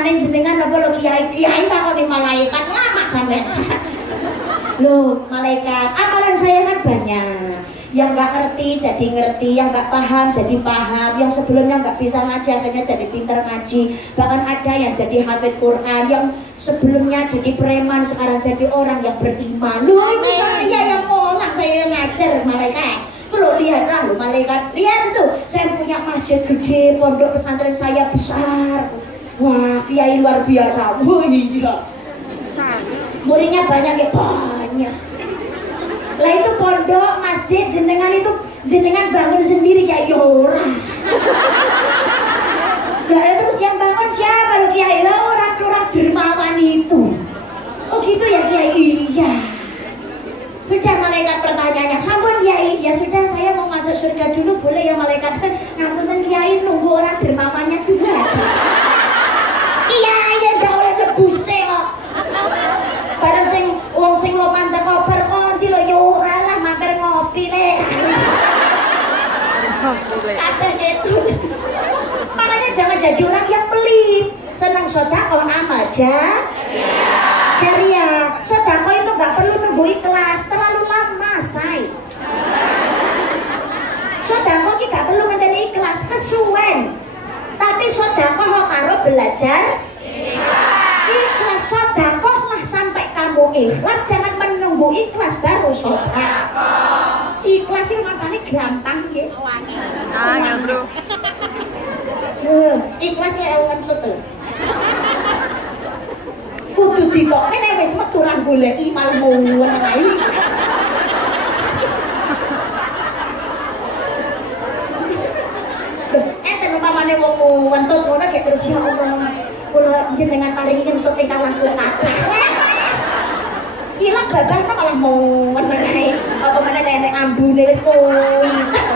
Amalannya jenengan apa lo kiai takoni malaikat lama sampai. Loh malaikat, amalan saya kan banyak. Yang nggak ngerti jadi ngerti, yang nggak paham jadi paham, yang sebelumnya nggak bisa ngaji akhirnya jadi pintar ngaji. Bahkan ada yang jadi hafid Quran, yang sebelumnya jadi preman sekarang jadi orang yang beriman. Loh itu saya yang ngolak, saya yang ngajar malaikat. Lo lihatlah lo malaikat, lihat itu saya punya masjid gede, pondok pesantren saya besar. Wah kiai luar biasa, wah gila. Muridnya banyak ya banyak. Lah itu pondok masjid jenengan itu jenengan bangun sendiri kayak orang. Lah terus yang bangun siapa lo kiai? Lah orang dermawan itu. Oh gitu ya kiai? Iya. Sudah malaikat pertanyaannya, sampun kiai, ya sudah saya mau masuk surga dulu boleh ya malaikat? Ngapunten kiai nunggu orang dermawannya dulu. Kiai ndak oleh nebuse kok. Bareng sing wong sing lo mantep koper konti lo ya ora lah mampir ngopi le. Kabeh itu. Makanya jangan jadi orang yang pelit. Senang sedekah amal jariah. Sedekah itu nggak perlu nunggu ikhlas, terlalu lama say. Sedekah iki nggak perlu ngenteni ikhlas, kesuwen. Tapi sedekah karo belajar ikhlas. Sedekah lah sampai kamu ikhlas, jangan menunggu ikhlas baru sedekah. Ikhlas itu rasanya gampang ya. Ya bro. Ikhlas ya ngentut lho. Kudu ditokne nek wis metu ra goleki malmu wae. Enten umpamane wong wentut ngono gek terus ya Allah. Kula jenengan paringi entut ingkang langkung kathah. Ilang babar kok malah mowen meneh. Apa meneh nek ambune wis kuicek.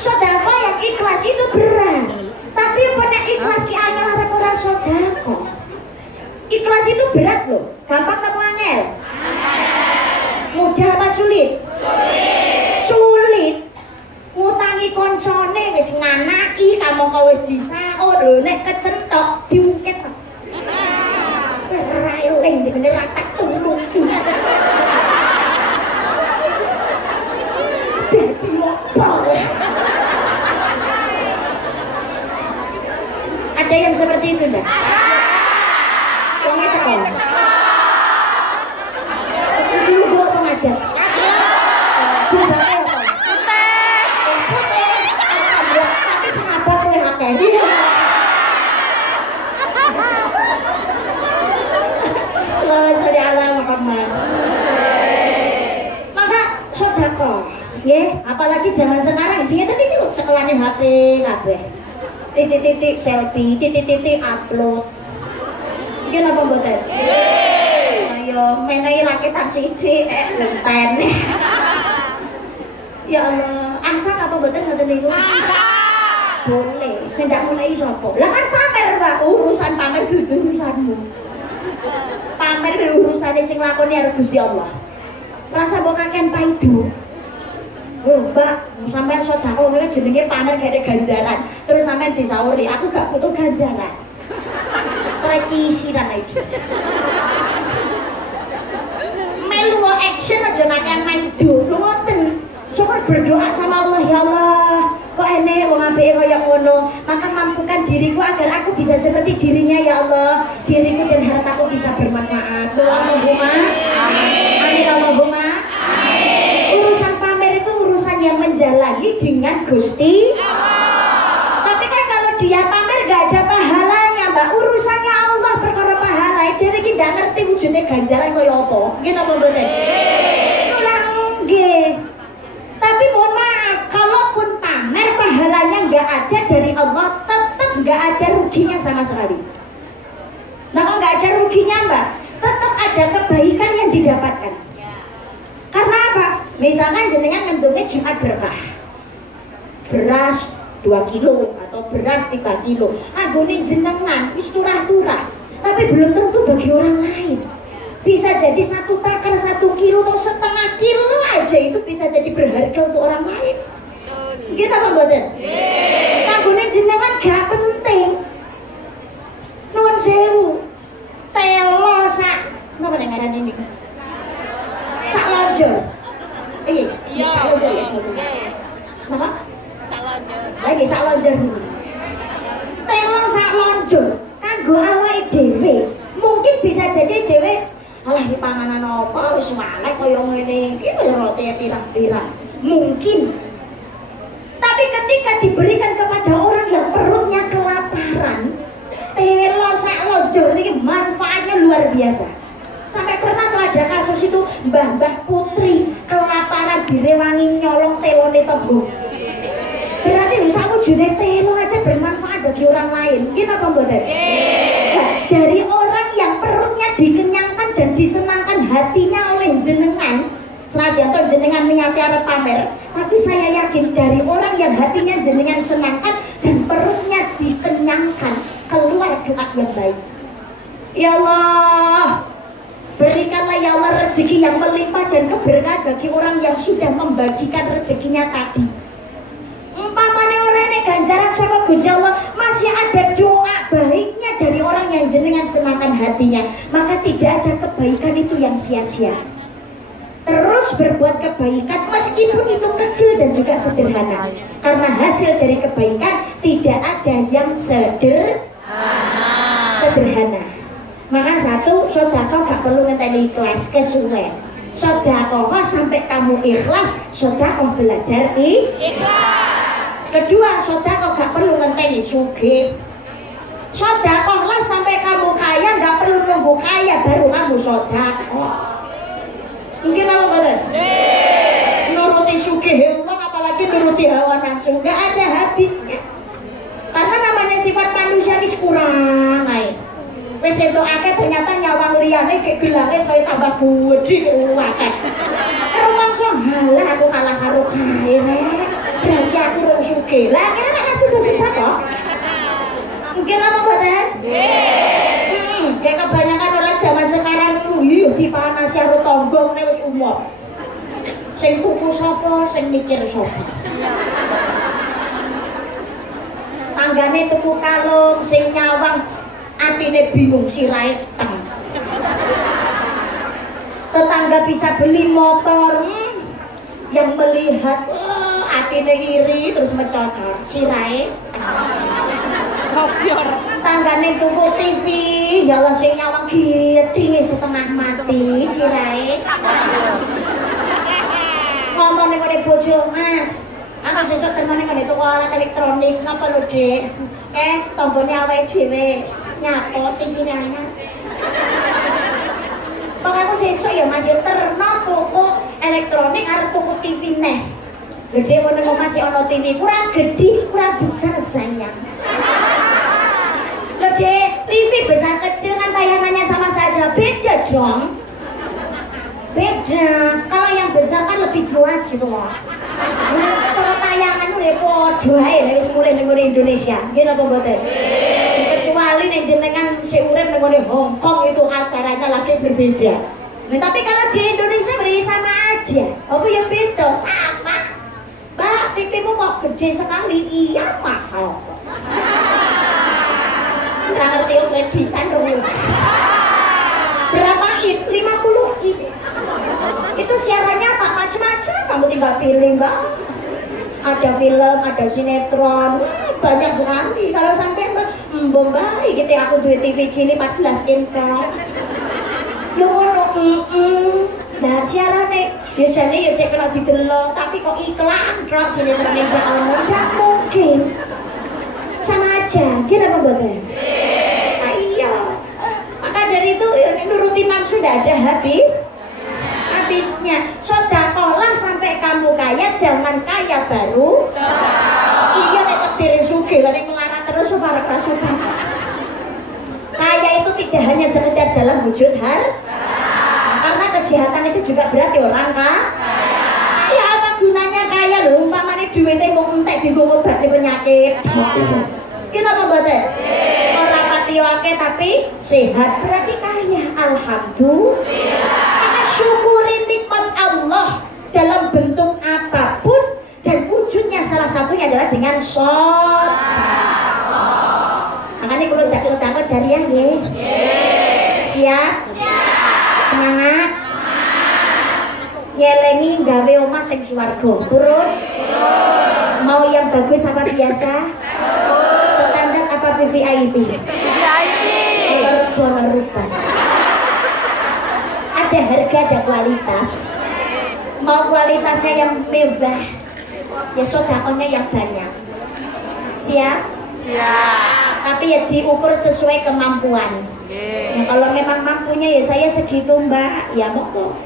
Sedekah yang ikhlas itu berat. Tapi nek ikhlas ki angel arep ora sedekah. Ikhlas itu berat loh. Gampang apa angel? Mudah apa sulit? Sulit. Ngutangi koncone wis nganaki kamu kok wis disaur lho nek kecentok diungket. Ora eling dene ratak tulung. Dadi opo? Ada yang seperti itu enggak? Wong teko. Dulu gua pengajar. Jumbahe apa? Putih. Tapi senapa kowe akeh. Allahumma sholli ala Muhammad. Maka sedekah, nggih, apalagi zaman sekarang sing ngene iki lho cekelane HP kabeh. Titik-titik selfie, titik-titik upload. Iki napa mboten? Ayo menehi raketan sithik ngenten. Ya Allah, angsa apa mboten ngoten niku? Angsa. Boleh, hendak mulai sapa? Lah kan pamer, Pak. Urusan pamer dudu urusanmu. Pamer urusane sing lakoni karo Gusti Allah. Rasa mbok kakean paido. Oh, Mbak, sampean sedekah niku jenenge pamer gak ganjaran. Terus sampean disauri, aku gak butuh ganjaran. Rekisiran itu. Melu action aja nakan maido. Lho ngoten. Syukur berdoa sama Allah, ya Allah. Kok enek wong apike kaya ngono. Maka mampukan diriku agar aku bisa seperti dirinya ya Allah. Diriku dan hartaku bisa bermanfaat. Allahumma amin. Amin Allahumma amin. Urusan pamer itu urusan yang menjalani dengan Gusti Allah. Tapi kan kalau dia pamer gak ada pahalanya, Mbak. Urusannya Allah perkara pahala. Dia iki ndak ngerti wujudnya ganjaran kaya apa. Nggih napa mboten? Nggih. Tapi mohon maaf, kalaupun pamer pahalanya nggak ada dari Allah, tetap nggak ada ruginya sama sekali. Nah kalau nggak ada ruginya Mbak, tetap ada kebaikan yang didapatkan. Karena apa? Misalkan jenengan ngentungnya Jumat berkah, beras 2 kilo atau beras 3 kilo, agone jenengan wis turah-turah, tapi belum tentu bagi orang lain. Bisa jadi 1 takar 1 kilo atau setengah kilo aja itu bisa jadi berharga untuk orang lain. Kita apa mboten? Kagune jenengan gak penting. jujur kanggo awake dhewe. Mungkin bisa jadi dhewe alah iki panganan apa wis walek kaya ngene iki kaya roti pirang-pirang. Mungkin. Tapi ketika diberikan kepada orang yang perutnya kelaparan, telo sak lojor ini manfaatnya luar biasa. Sampai pernah tuh ada kasus itu mbah-mbah putri kelaparan direwangi nyolong telone tembung. Berarti bisa wujudnya telo aja bermanfaat bagi orang lain. Gitu apa mboten? Nah, dari orang yang perutnya dikenyangkan dan disenangkan hatinya oleh jenengan, senajan to jenengan niate arep pamer, tapi saya yakin dari orang yang hatinya jenengan senangkan dan perutnya dikenyangkan, keluar doa yang baik. Ya Allah, berikanlah ya Allah rezeki yang melimpah dan keberkahan bagi orang yang sudah membagikan rezekinya tadi. Umpamanya orang ini ganjaran sama Gusti Allah, masih ada doa baiknya dari orang yang jenengan senangkan hatinya, maka tidak ada kebaikan itu yang sia-sia. Terus berbuat kebaikan meskipun itu kecil dan juga sederhana, karena hasil dari kebaikan tidak ada yang sederhana. Maka satu, sedekah gak perlu ngenteni ikhlas kesuwen. Sedekah sampai kamu ikhlas, sedekah belajar ikhlas. Kedua, sedekah gak perlu ngenteni sugih. Sedekahlah sampai kamu kaya, gak perlu nunggu kaya baru kamu sedekah. Mungkin apa betul? Nuruti sugih uang, apalagi nuruti hawa nafsu, gak ada habisnya. Karena namanya sifat manusia ini kurang naik. Wes entuk akeh ternyata nyawang liyane gek gelange saya tambah gede kek akeh. Rumangsa halah aku kalah karo kae rek. Berarti aku rung sugih. Lah akhirnya nek sugih kok. Mungkin apa boten? Nggih. Kayak kebanyakan orang zaman sekarang itu dipanasi karo tonggone wis umum. Sing tuku sapa, sing mikir sapa. Tanggane tuku kalung, sing nyawang atine bingung sirahe teng. Tetangga bisa beli motor, yang melihat atine iri terus mencocor sirahe. Tanggane tuku TV, ya Allah sing nyawang gede setengah mati sirahe. Ngomong ning ngene bojo, Mas. Aku sesuk temene ngene tuku alat elektronik napa lho, Dik? Tombone awake dhewe. Nyapa TV-ne anyar. Pokoknya aku sesuk ya Mas terno tuku elektronik arep tuku TV neh. Gede ngono masih ono TV, kurang gede, kurang besar sayang. Gede, TV besar kecil kan tayangannya sama saja, beda dong. Beda. Kalau yang besar kan lebih jelas gitu loh. Nah, kalau tayangan udah podo ae wis mulai ning Indonesia. Nggih napa mboten? Kecuali nih jenengan seurep ning Hong Kong itu acaranya lagi berbeda. Nah, tapi kalau di Indonesia beri sama aja. Apa ya beda? Sama. Mbak, TV-mu kok gede sekali? Iya, mahal. Nggak ngerti kreditan dong. Berapa in? 50 in. Itu siarannya apa? Macam-macam. Kamu tinggal pilih, Mbak. Ada film, ada sinetron, banyak sekali. Kalau sampai Mbak, gitu aku duit TV cilik 14 inch. Nah siarannya biasanya ya saya kena didelok, tapi kok iklan kok sinetron yang tidak mungkin. Sama aja, gitu apa mbaknya? Nah, iya. Maka dari itu nurutin nafsu sudah ada habisnya. Sedekahlah sampai kamu kaya, jangan kaya baru. Iya nek terdiri sugih lan melarat terus para kerasukan. Kaya itu tidak hanya sekedar dalam wujud karena kesehatan itu juga berarti orang kaya. Apa gunanya kaya lho, umpamane duwite mung entek dienggo ngobati penyakit. Kenapa mboten? Ora pati akeh tapi sehat berarti kaya. Alhamdulillah. Maka syukurin nikmat Allah dalam bentuk apapun dan wujudnya salah satunya adalah dengan sedekah. Makanya kalau jak sedekah jariah nggih. Siap? Semangat. Nyelengi gawe omah teng swarga. Turun. Mau yang bagus apa biasa? Standar apa VVIP? bono rupa. Ada harga, ada kualitas. Mau kualitasnya yang mewah, ya sodakonya yang banyak. Siap? Siap. Tapi ya diukur sesuai kemampuan. Ya, kalau memang mampunya ya saya segitu mbak, ya monggo.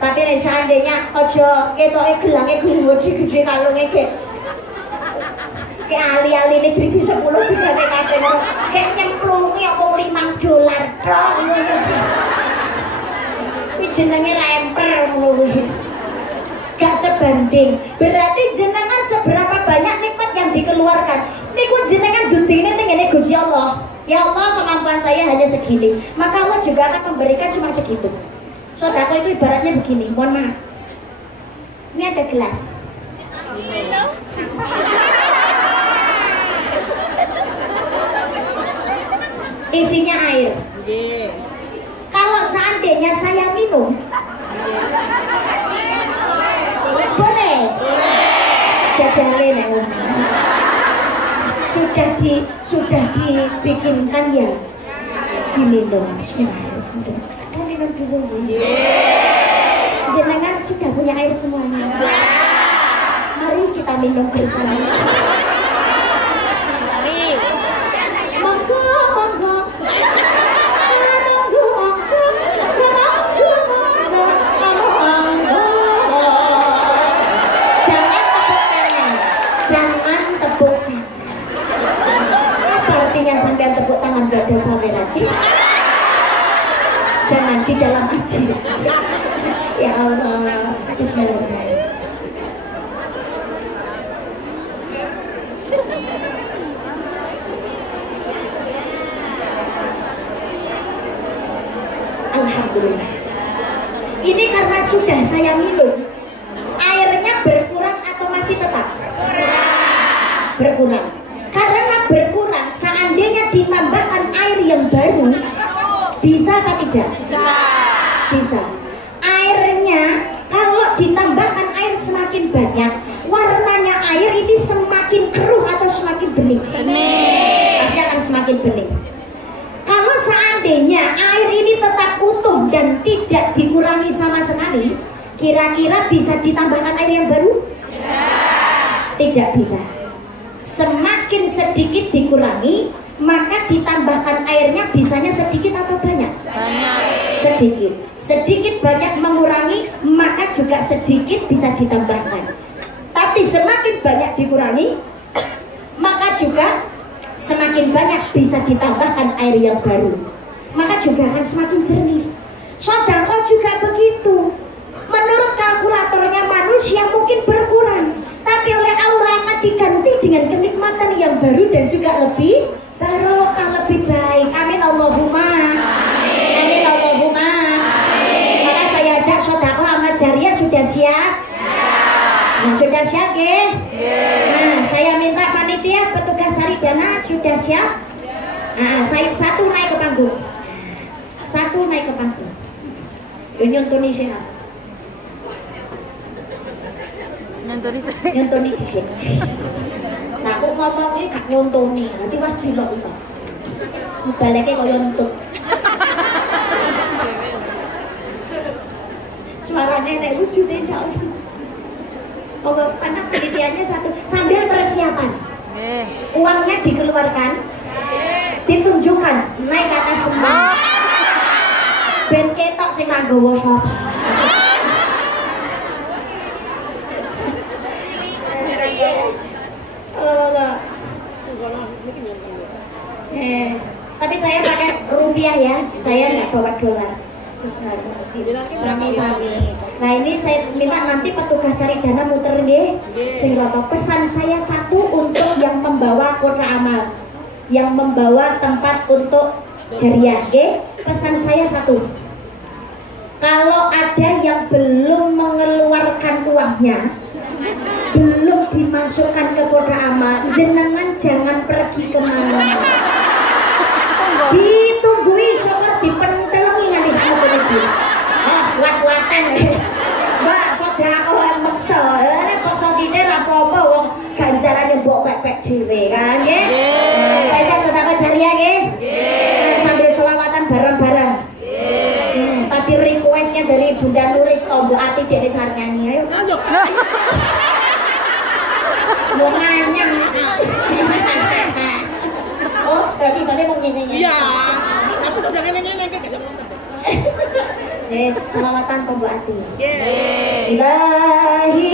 Tapi nih seandainya ojo ketoknya gelangnya gede-gede kalungnya kayak ali-ali ini beri 10 juga kayak nyemplungnya mau $5 dong. Ini jenenge remper gak sebanding. Berarti jenengan seberapa banyak nikmat yang dikeluarkan niku jenengan dutine tengene Gusti Allah. Ya Allah, kemampuan saya hanya segini, maka Allah juga akan memberikan cuma segitu. Sodako itu ibaratnya begini, mohon maaf, ini ada gelas, isinya air. Kalau seandainya saya minum, boleh? Jajalin ya. Sudah dibikinkan ya, diminum. Bismillahirrahmanirrahim. Saya minum dulu. Jenengan sudah punya air semuanya. Mari kita minum bersama. Monggo, monggo. Sampai tepuk tangan gak ada sampai nanti. Jangan di dalam aja. Ya Allah. Bismillahirrahmanirrahim. Alhamdulillah. Ini karena sudah saya minum, airnya berkurang atau masih tetap? Berkurang. Karena berkurang, seandainya ditambahkan air yang baru, bisa atau tidak? Bisa. Airnya kalau ditambahkan air semakin banyak, warnanya air ini semakin keruh atau semakin bening? Bening. Pasti akan semakin bening. Kalau seandainya air ini tetap utuh dan tidak dikurangi sama sekali, kira-kira bisa ditambahkan air yang baru? Tidak bisa. Semakin sedikit dikurangi, maka ditambahkan airnya bisanya sedikit atau banyak? Banyak. Sedikit. Sedikit banyak mengurangi, maka juga sedikit bisa ditambahkan. Tapi semakin banyak dikurangi, maka juga semakin banyak bisa ditambahkan air yang baru. Maka juga akan semakin jernih. Sedekah juga begitu. Menurut kalkulatornya manusia mungkin berkurang, tapi oleh Allah akan diganti dengan kenikmatan yang baru dan juga lebih barokah, lebih baik. Amin Allahumma. Amin Allahumma. Maka saya ajak sedekah amal jariah sudah siap? Nah, sudah siap ya? Nah, saya minta panitia petugas Saridana sudah siap? Nah, saya satu naik ke panggung. Satu naik ke panggung. Nyontoni siapa? Nyontoni di sini. Nah, aku ngomong ini gak nyontoni, nanti mas cilok itu. Baliknya kaya nuntut. Suaranya nek wujudnya enggak. Kalau anak penelitiannya satu, sambil persiapan. Uangnya dikeluarkan, ditunjukkan, naik ke atas semua. Ben ketok sing nggawa sapa. Tapi saya pakai rupiah ya, saya nggak bawa dolar. Sami-sami. Nah ini saya minta nanti petugas Saridana muter nggih. Sing pesan saya satu untuk yang membawa kotak amal, yang membawa tempat untuk jariah, nggih. Pesan saya satu. Kalau ada yang belum mengeluarkan uangnya, belum dimasukkan ke kotak amal, jenengan jangan pergi kemana-mana. Ditunggui syukur dipentelengi nanti kamu pergi. Kuat-kuatan Mbak, sedekah meksa. Nek poso sithik ra apa-apa wong ganjarane mbok pepek dhewe kan nggih. Saya sedekah jariah nggih. Sambil selawatan dari Bunda Nuris Tombo Ati dari Sarnyanyi ayo. Ayo. Mau nanya. Oh, berarti sana mau ngene. Iya. Tapi kok jangan ngene kayak gak nonton. Selamatan Tombo Ati. Yeay. Ilahi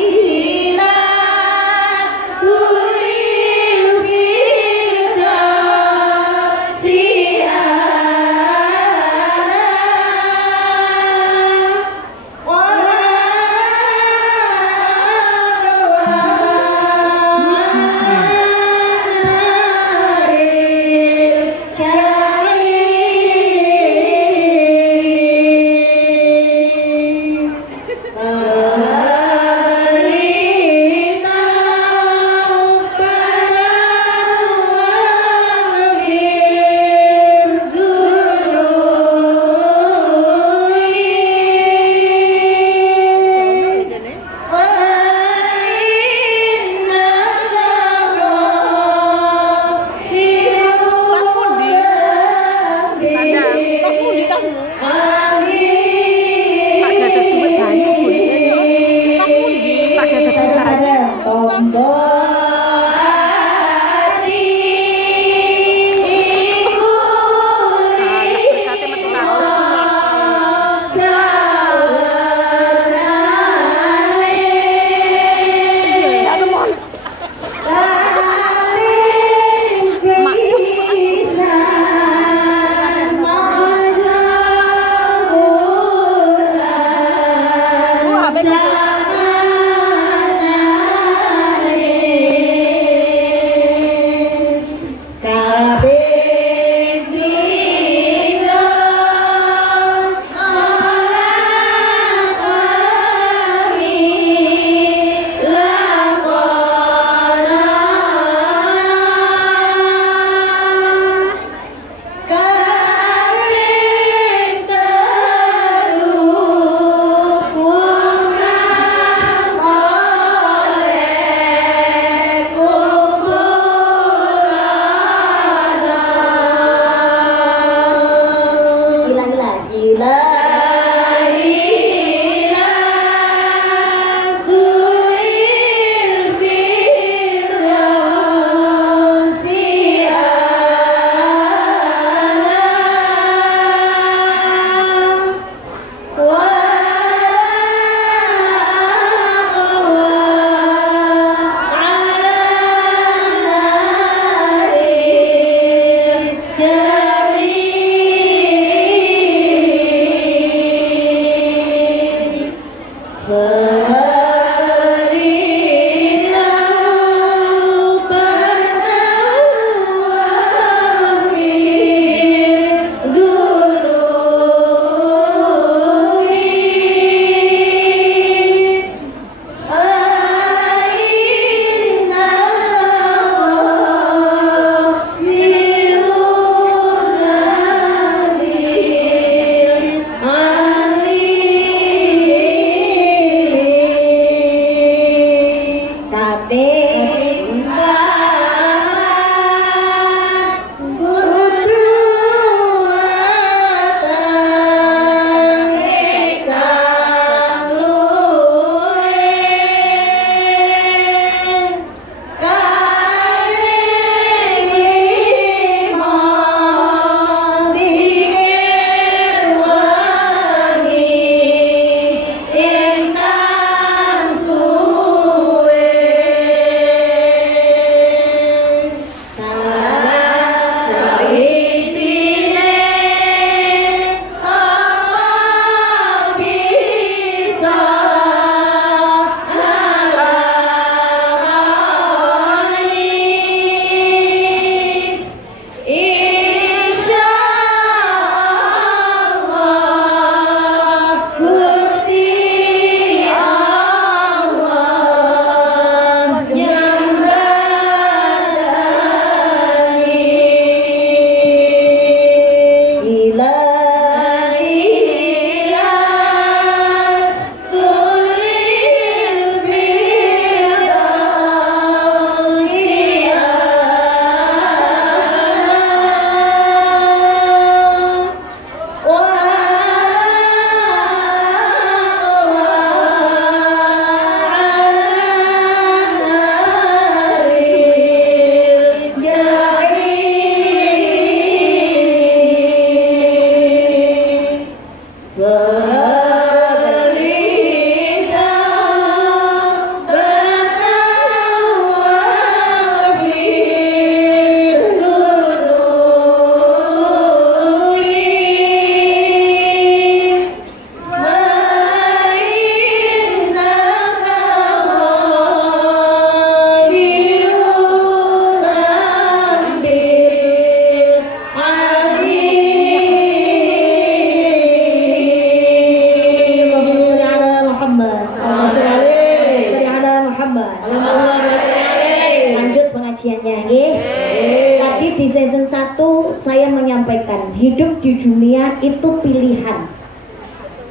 selalu saya menyampaikan, hidup di dunia itu pilihan.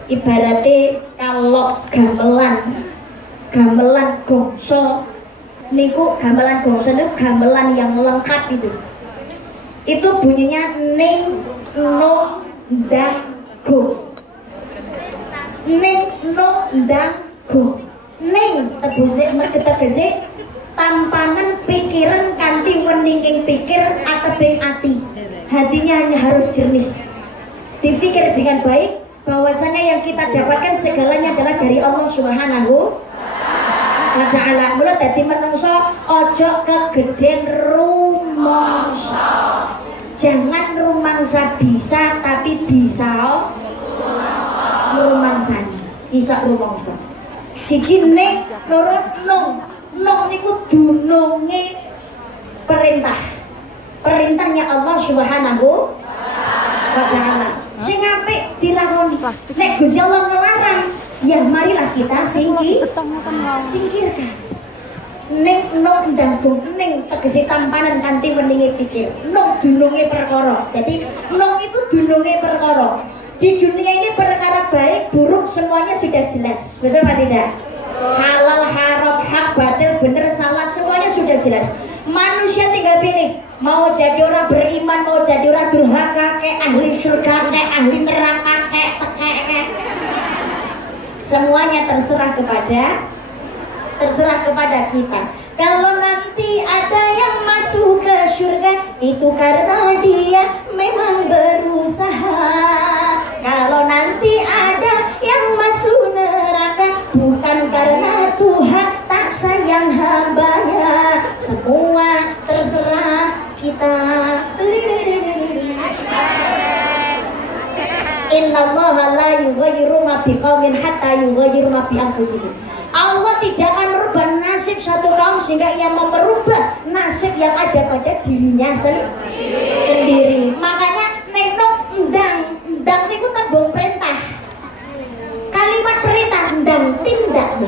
Ibaratnya kalau gamelan gongso niku, gamelan gongso itu gamelan yang lengkap itu bunyinya ning nong dang go, ning nong dang go. Ning tegese tampanan pikiran kanthi weninging pikir atebing ati. Hatinya hanya harus jernih, dipikir dengan baik bahwasanya yang kita dapatkan segalanya adalah dari Allah Subhanahu wa ta'ala. Mula dadi menungso ojo kegeden rumangsa. Jangan rumangsa bisa, tapi bisa rumangsani. Bisa rumangsa. Siji ning, loro nung. Nung niku dununge perintah. Perintahnya Allah Subhanahu wa ta'ala. Sing apik dilakoni. Nek Gusti Allah ngelarang, ya marilah kita singkirkan. Ning nung ndang ning tegese tampanan kanthi weninge pikir. Nung dununge perkara. Jadi nung itu dununge perkara. Di dunia ini perkara baik, buruk semuanya sudah jelas. Betul apa tidak? Halal, haram, hak, batil, benar, salah, semuanya sudah jelas. Manusia tinggal pilih, mau jadi orang beriman, mau jadi orang durhaka, kayak ahli surga, kayak ahli neraka, kayak semuanya terserah kepada kita. Kalau nanti ada yang masuk ke surga, itu karena dia memang berusaha. Kalau nanti ada yang masuk neraka, bukan karena Tuhan tak sayang hambanya. Semua terserah kita. Innallaha la yughayyiru ma biqaumin hatta yughayyiru ma bi anfusihim. Allah tidak akan merubah nasib satu kaum sehingga ia mau merubah nasib yang ada pada dirinya sendiri. Makanya nenok ndang niku tembung perintah. Kalimat perintah ndang tindak.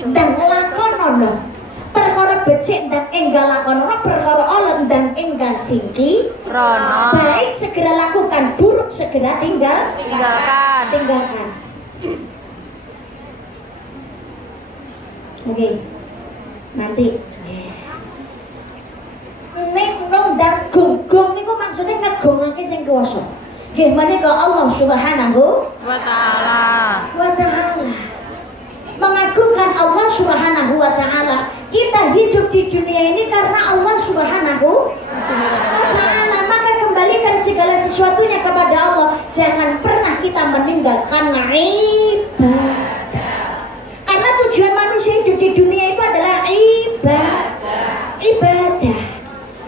Ndang lakonono. Perkara becik ndang enggal lakonono, perkara ala ndang enggal singki. Baik segera lakukan, buruk segera tinggalkan. Oke, nanti ning nong dan gong niku maksudnya ngegongake sing kuwasa. Nggih menika Allah Subhanahu wa ta'ala. Mengagungkan Allah Subhanahu wa ta'ala. Kita hidup di dunia ini karena Allah Subhanahu wa ta'ala. Maka kembalikan segala sesuatunya kepada Allah. Jangan pernah kita meninggalkan ibadah. Karena tujuan manusia hidup di dunia itu adalah ibadah.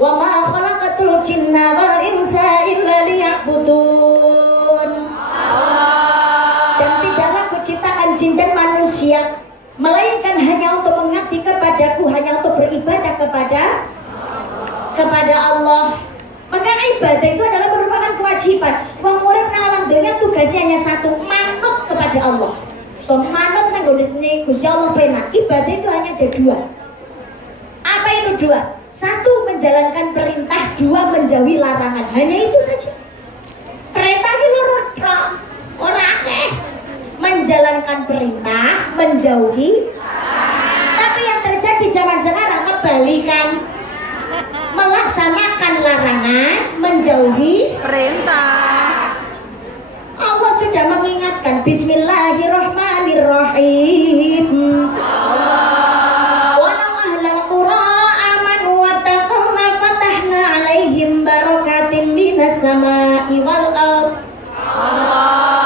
Wa ma khalaqatul jinna wal insa illa liya'budun. Dan tidaklah kuciptakan jin dan manusia melainkan hanya untuk mengabdi kepadaku, hanya untuk beribadah kepada Allah. Maka ibadah itu adalah merupakan kewajiban. Wong urip nang alam dunya tugasnya hanya satu, manut kepada Allah. So, manut nang ngene Gusti Allah penak. Ibadah itu hanya ada dua. Apa itu dua? Satu, menjalankan perintah. Dua, menjauhi larangan. Hanya itu saja. Perintah itu ora akeh. Menjalankan perintah, menjauhi. Tapi yang terjadi zaman sekarang kebalikan. Melaksanakan larangan, menjauhi perintah. Allah sudah mengingatkan, Bismillahirrahmanirrahim. Walau ahlal qura amanu wattaquna fatahna alaihim barakatim minas sama'i wal ardh.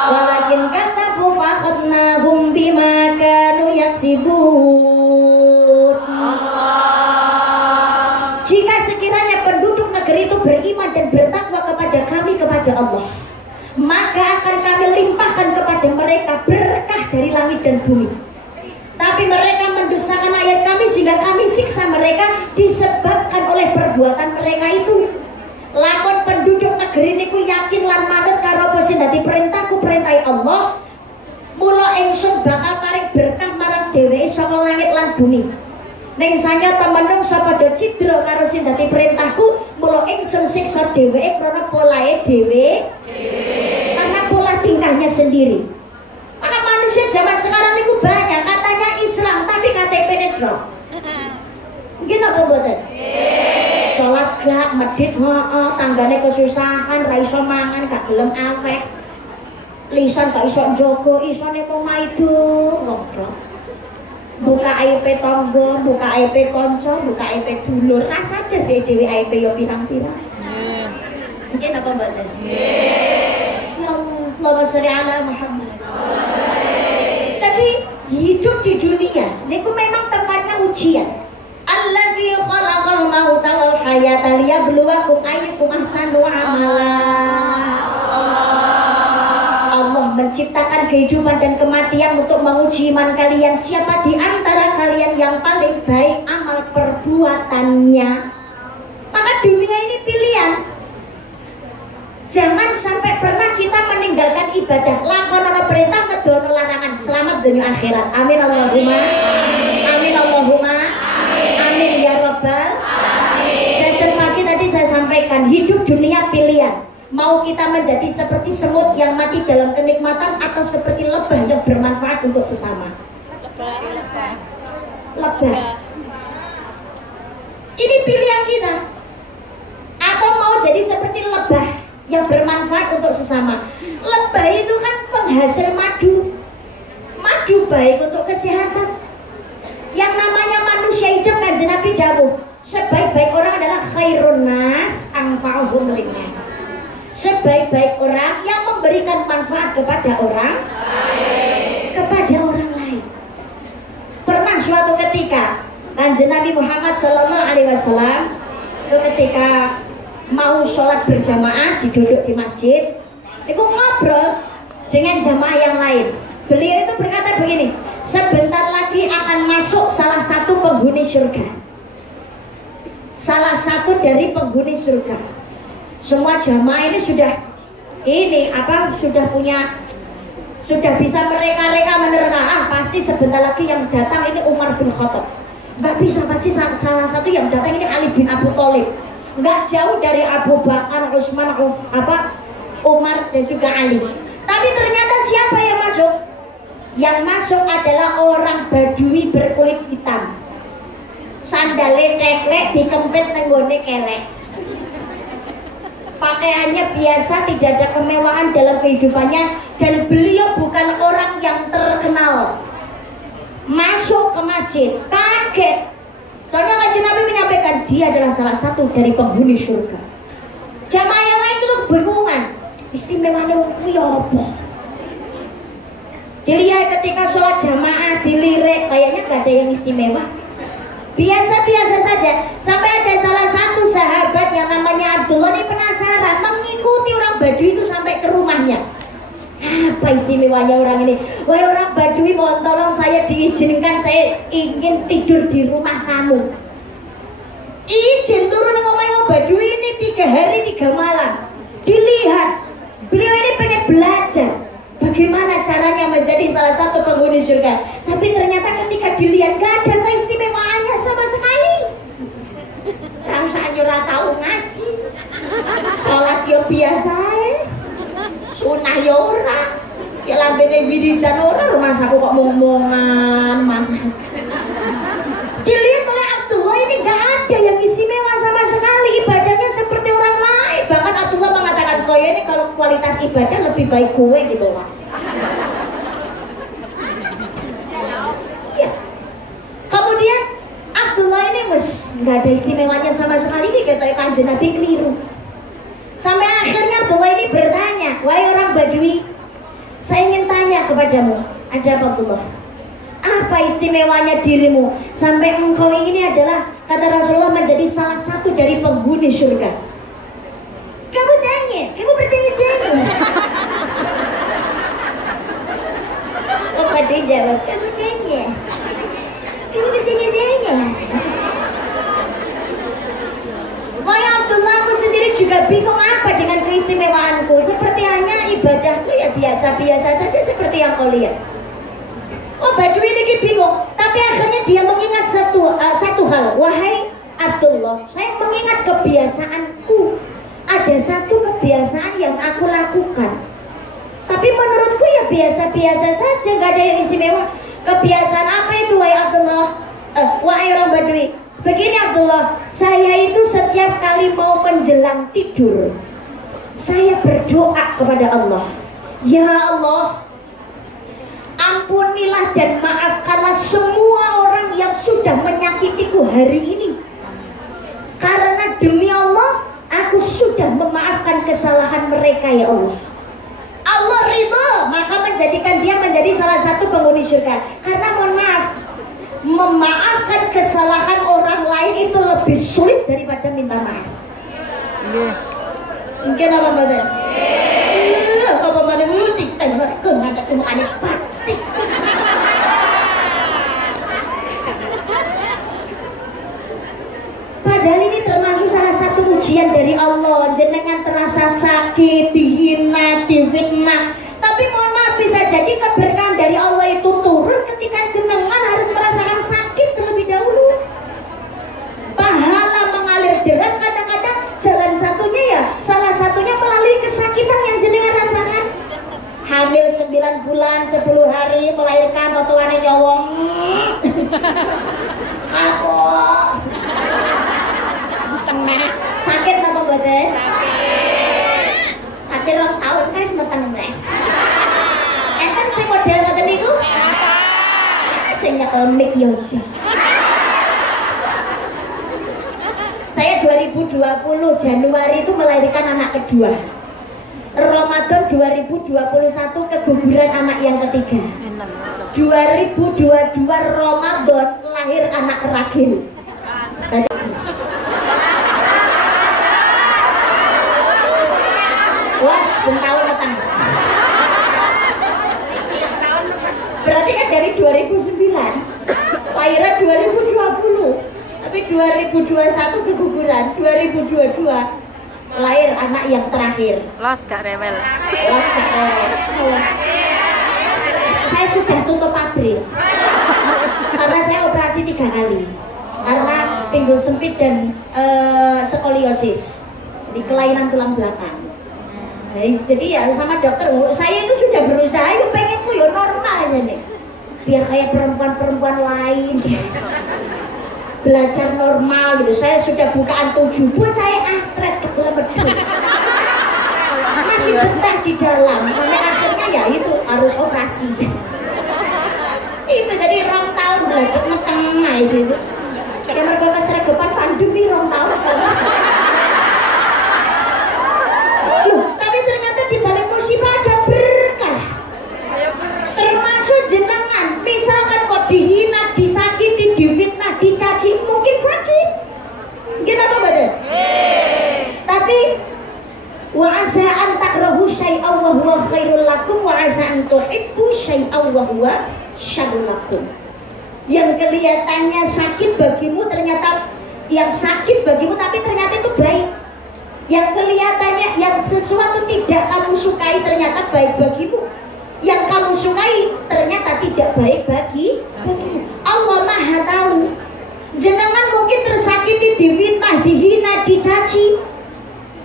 Walakin kadzabu fakhadnahum bima kanu yaksibun. Jika sekiranya penduduk negeri itu beriman dan bertakwa kepada kami, kepada Allah, maka akan kami limpahkan kepada mereka berkah dari langit dan bumi. Tapi mereka mendustakan ayat kami sehingga kami siksa mereka disebabkan oleh perbuatan mereka itu. Lamun penduduk negeri niku yakin lan manut karo apa sing dadi perintahku, perintah Allah, mula ingsun bakal paring berkah marang dheweke saka langit lan bumi. Ning sanya temenung sapa do cidra karo sing dadi perintahku, mula mula ingsun siksa dheweke krana polahe dhewe. Karena pola tingkahnya sendiri. Maka manusia zaman sekarang itu banyak katanya Islam tapi KTP-ne drop. Mungkin apa mboten? Sholat gak, medit tanggane kesusahan, ra iso mangan, gak gelem awet. Lisan gak iso njogo, isone mung maido, ngobrol. Buka aib tangga, buka aib kanca, buka aib dulur. Ra sadar dhewe aib yo pirang-pirang. Mungkin apa mboten? Ya Allah, sholli ala Muhammad. Tapi hidup di dunia niku memang tempatnya ujian. Alladzi khalaqal mauta wal hayata liyabluwakum ayyukum ahsanu amala. Allah menciptakan kehidupan dan kematian untuk menguji iman kalian. Siapa di antara kalian yang paling baik amal perbuatannya? Maka dunia ini pilihan. Jangan sampai pernah kita meninggalkan ibadah. Lakonono perintah, ngedono larangan. Selamat dunia akhirat. Amin Allahumma. Amin Allahumma. Amin ya Rabbal. Sesi pagi tadi saya sampaikan, hidup dunia pilihan. Mau kita menjadi seperti semut yang mati dalam kenikmatan atau seperti lebah yang bermanfaat untuk sesama. Lebah. Ini pilihan kita. Atau mau jadi seperti lebah yang bermanfaat untuk sesama. Lebah itu kan penghasil madu. Madu baik untuk kesehatan. Yang namanya manusia hidup kan Nabi dawuh, sebaik-baik orang adalah khairun nas anfa'uhum linnas. Sebaik-baik orang yang memberikan manfaat kepada orang lain. Pernah suatu ketika Kanjeng Nabi Muhammad Sallallahu Alaihi Wasallam itu ketika mau sholat berjamaah duduk di masjid, itu ngobrol dengan jamaah yang lain. Beliau itu berkata begini, sebentar lagi akan masuk salah satu penghuni surga. Salah satu dari penghuni surga. Semua jamaah ini sudah bisa mereka menerka, pasti sebentar lagi yang datang ini Umar bin Khattab. Gak bisa, pasti salah satu yang datang ini Ali bin Abu Thalib. Gak jauh dari Abu Bakar, Utsman, Umar dan juga Ali. Tapi ternyata siapa yang masuk? Yang masuk adalah orang Badui berkulit hitam. Sandale teklek dikempit nenggone kelek. Pakaiannya biasa, tidak ada kemewahan dalam kehidupannya, dan beliau bukan orang yang terkenal. Masuk ke masjid, kaget. Soalnya Kanjeng Nabi menyampaikan dia adalah salah satu dari penghuni surga. Jamaah yang lain itu kebingungan. Istimewanya wong kuwi apa? Dilihat ketika sholat jamaah dilirik, kayaknya gak ada yang istimewa, biasa-biasa saja. Sampai ada salah satu sahabat yang namanya Abdullah ini penasaran, mengikuti orang Badui itu sampai ke rumahnya. Apa istimewanya orang ini? Wahai orang Badui, mohon tolong saya diizinkan, saya ingin tidur di rumah kamu. Izin turun ke rumah orang Badui ini 3 hari 3 malam. Dilihat, beliau ini pengen belajar bagaimana caranya menjadi salah satu penghuni surga. Tapi ternyata ketika dilihat gak ada keistimewaannya sama sekali. Rasanya ora tahu ngaji, sholat yo biasa, sunah yo ora, ya lambene wiridan ora, masaku kok momongan mangan. Dilihat oleh Abdullah ini gak ada yang istimewa sama sekali, ibadahnya seperti orang lain. Bahkan Abdullah mengatakan, kau ini kalau kualitas ibadah lebih baik gue gitu lah. Ya. Kemudian Abdullah ini nggak ada istimewanya sama sekali, ini kata Kanjeng Nabi keliru. Sampai akhirnya Abdullah ini bertanya, wahai orang Badui, saya ingin tanya kepadamu, ada apa Abdullah? Apa istimewanya dirimu sampai engkau ini adalah, kata Rasulullah, menjadi salah satu dari penghuni surga? Kamu tanya, kamu bertanya-tanya. Apa dia jawab? Kamu tanya, kamu bertanya-tanya. Wahai Abdullah, aku sendiri juga bingung apa dengan keistimewaanku. Seperti hanya ibadahku ya biasa-biasa saja seperti yang kau lihat. Oh, Badui lagi bingung, tapi akhirnya dia mengingat satu hal. Wahai Abdullah, saya mengingat kebiasaanku. Ada satu kebiasaan yang aku lakukan, tapi menurutku ya biasa-biasa saja, gak ada yang istimewa. Kebiasaan apa itu, wahai Abdullah? Wahai orang Badui, begini Abdullah, saya itu setiap kali mau menjelang tidur, saya berdoa kepada Allah, ya Allah, ampunilah dan maafkanlah semua orang yang sudah menyakitiku hari ini. Karena demi Allah, aku sudah memaafkan kesalahan mereka ya Allah. Allah ridho, maka menjadikan dia menjadi salah satu penghuni surga. Karena mohon maaf, memaafkan kesalahan orang lain itu lebih sulit daripada minta maaf. Mungkin apa mbak? Apa mbak mutik? Tengok ke nggak ketemu anak batik. Padahal ini termasuk salah satu ujian dari Allah. Jenengan terasa sakit, dihina, difitnah, tapi mohon maaf, bisa jadi keberkahan dari Allah itu turun ketika jenengan harus merasakan sakit terlebih dahulu. Pahala mengalir deras, kadang-kadang jalan satunya ya, salah satunya melalui kesakitan yang jenengan rasakan. Hamil 9 bulan 10 hari, melahirkan otowane nyowong. Aku sakit apa mbak? Tapi 2 tahun kan sematan mbak. Kan saya model kata niku. Saya nyekel mic ya. Saya 2020 Januari itu melahirkan anak kedua. Ramadan 2021 keguguran anak yang ketiga. 2022 Ramadan lahir anak terakhir. Wah, tahun datang. Berarti kan dari 2009, lahirnya 2020, tapi 2021 keguguran, 2022 lahir anak yang terakhir. Los gak rewel. Los gak rewel. Saya sudah tutup pabrik karena saya operasi 3 kali karena pinggul sempit dan skoliosis, jadi kelainan tulang belakang. Jadi ya sama dokter, saya itu sudah berusaha, yuk pengenku ya normal aja nih, biar kayak perempuan-perempuan lain, belajar normal gitu. Saya sudah bukaan 7 buat saya atret ke dalam beduk, masih betah di dalam, makanya akhirnya ya itu harus operasi. Itu jadi 2 tahun belajar ngetengah itu. Ya mereka keseragapan pandemi 2 tahun. Tapi ternyata di balik musibah ada berkah. Termasuk jenengan, misalkan kok dihina, disakiti, difitnah, dicaci, mungkin sakit. Mungkin apa badan? Tapi wa asa an takrahu syai'an wa huwa khairul lakum wa asa an tuhibbu syai'an wa huwa syarrul lakum. Yang kelihatannya sakit bagimu ternyata yang sakit bagimu tapi ternyata itu baik. Yang kelihatannya yang sesuatu tidak kamu sukai ternyata baik bagimu. Yang kamu sukai ternyata tidak baik bagimu. Allah Maha tahu. Jenengan mungkin tersakiti, difitnah, dihina, dicaci.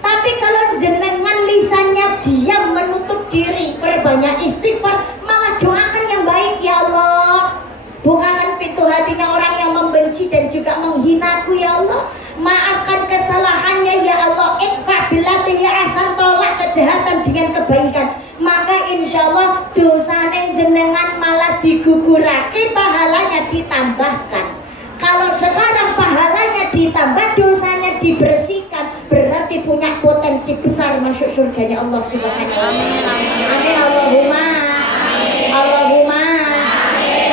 Tapi kalau jenengan lisannya diam, menutup diri, perbanyak istighfar, malah doakan yang baik, ya Allah. Bukakan pintu hatinya orang yang membenci dan juga menghinaku, ya Allah. Maafkan kesalahannya, ya Allah. Ikfa billati ahsan, tolak kejahatan dengan kebaikan. Maka insya Allah dosanya jenengan malah digugurake, pahalanya ditambahkan. Kalau sekarang pahalanya ditambah, dosanya dibersihkan, berarti punya potensi besar masuk surganya Allah Subhanahu wa taala. Amin. Allahumma. Allahumma.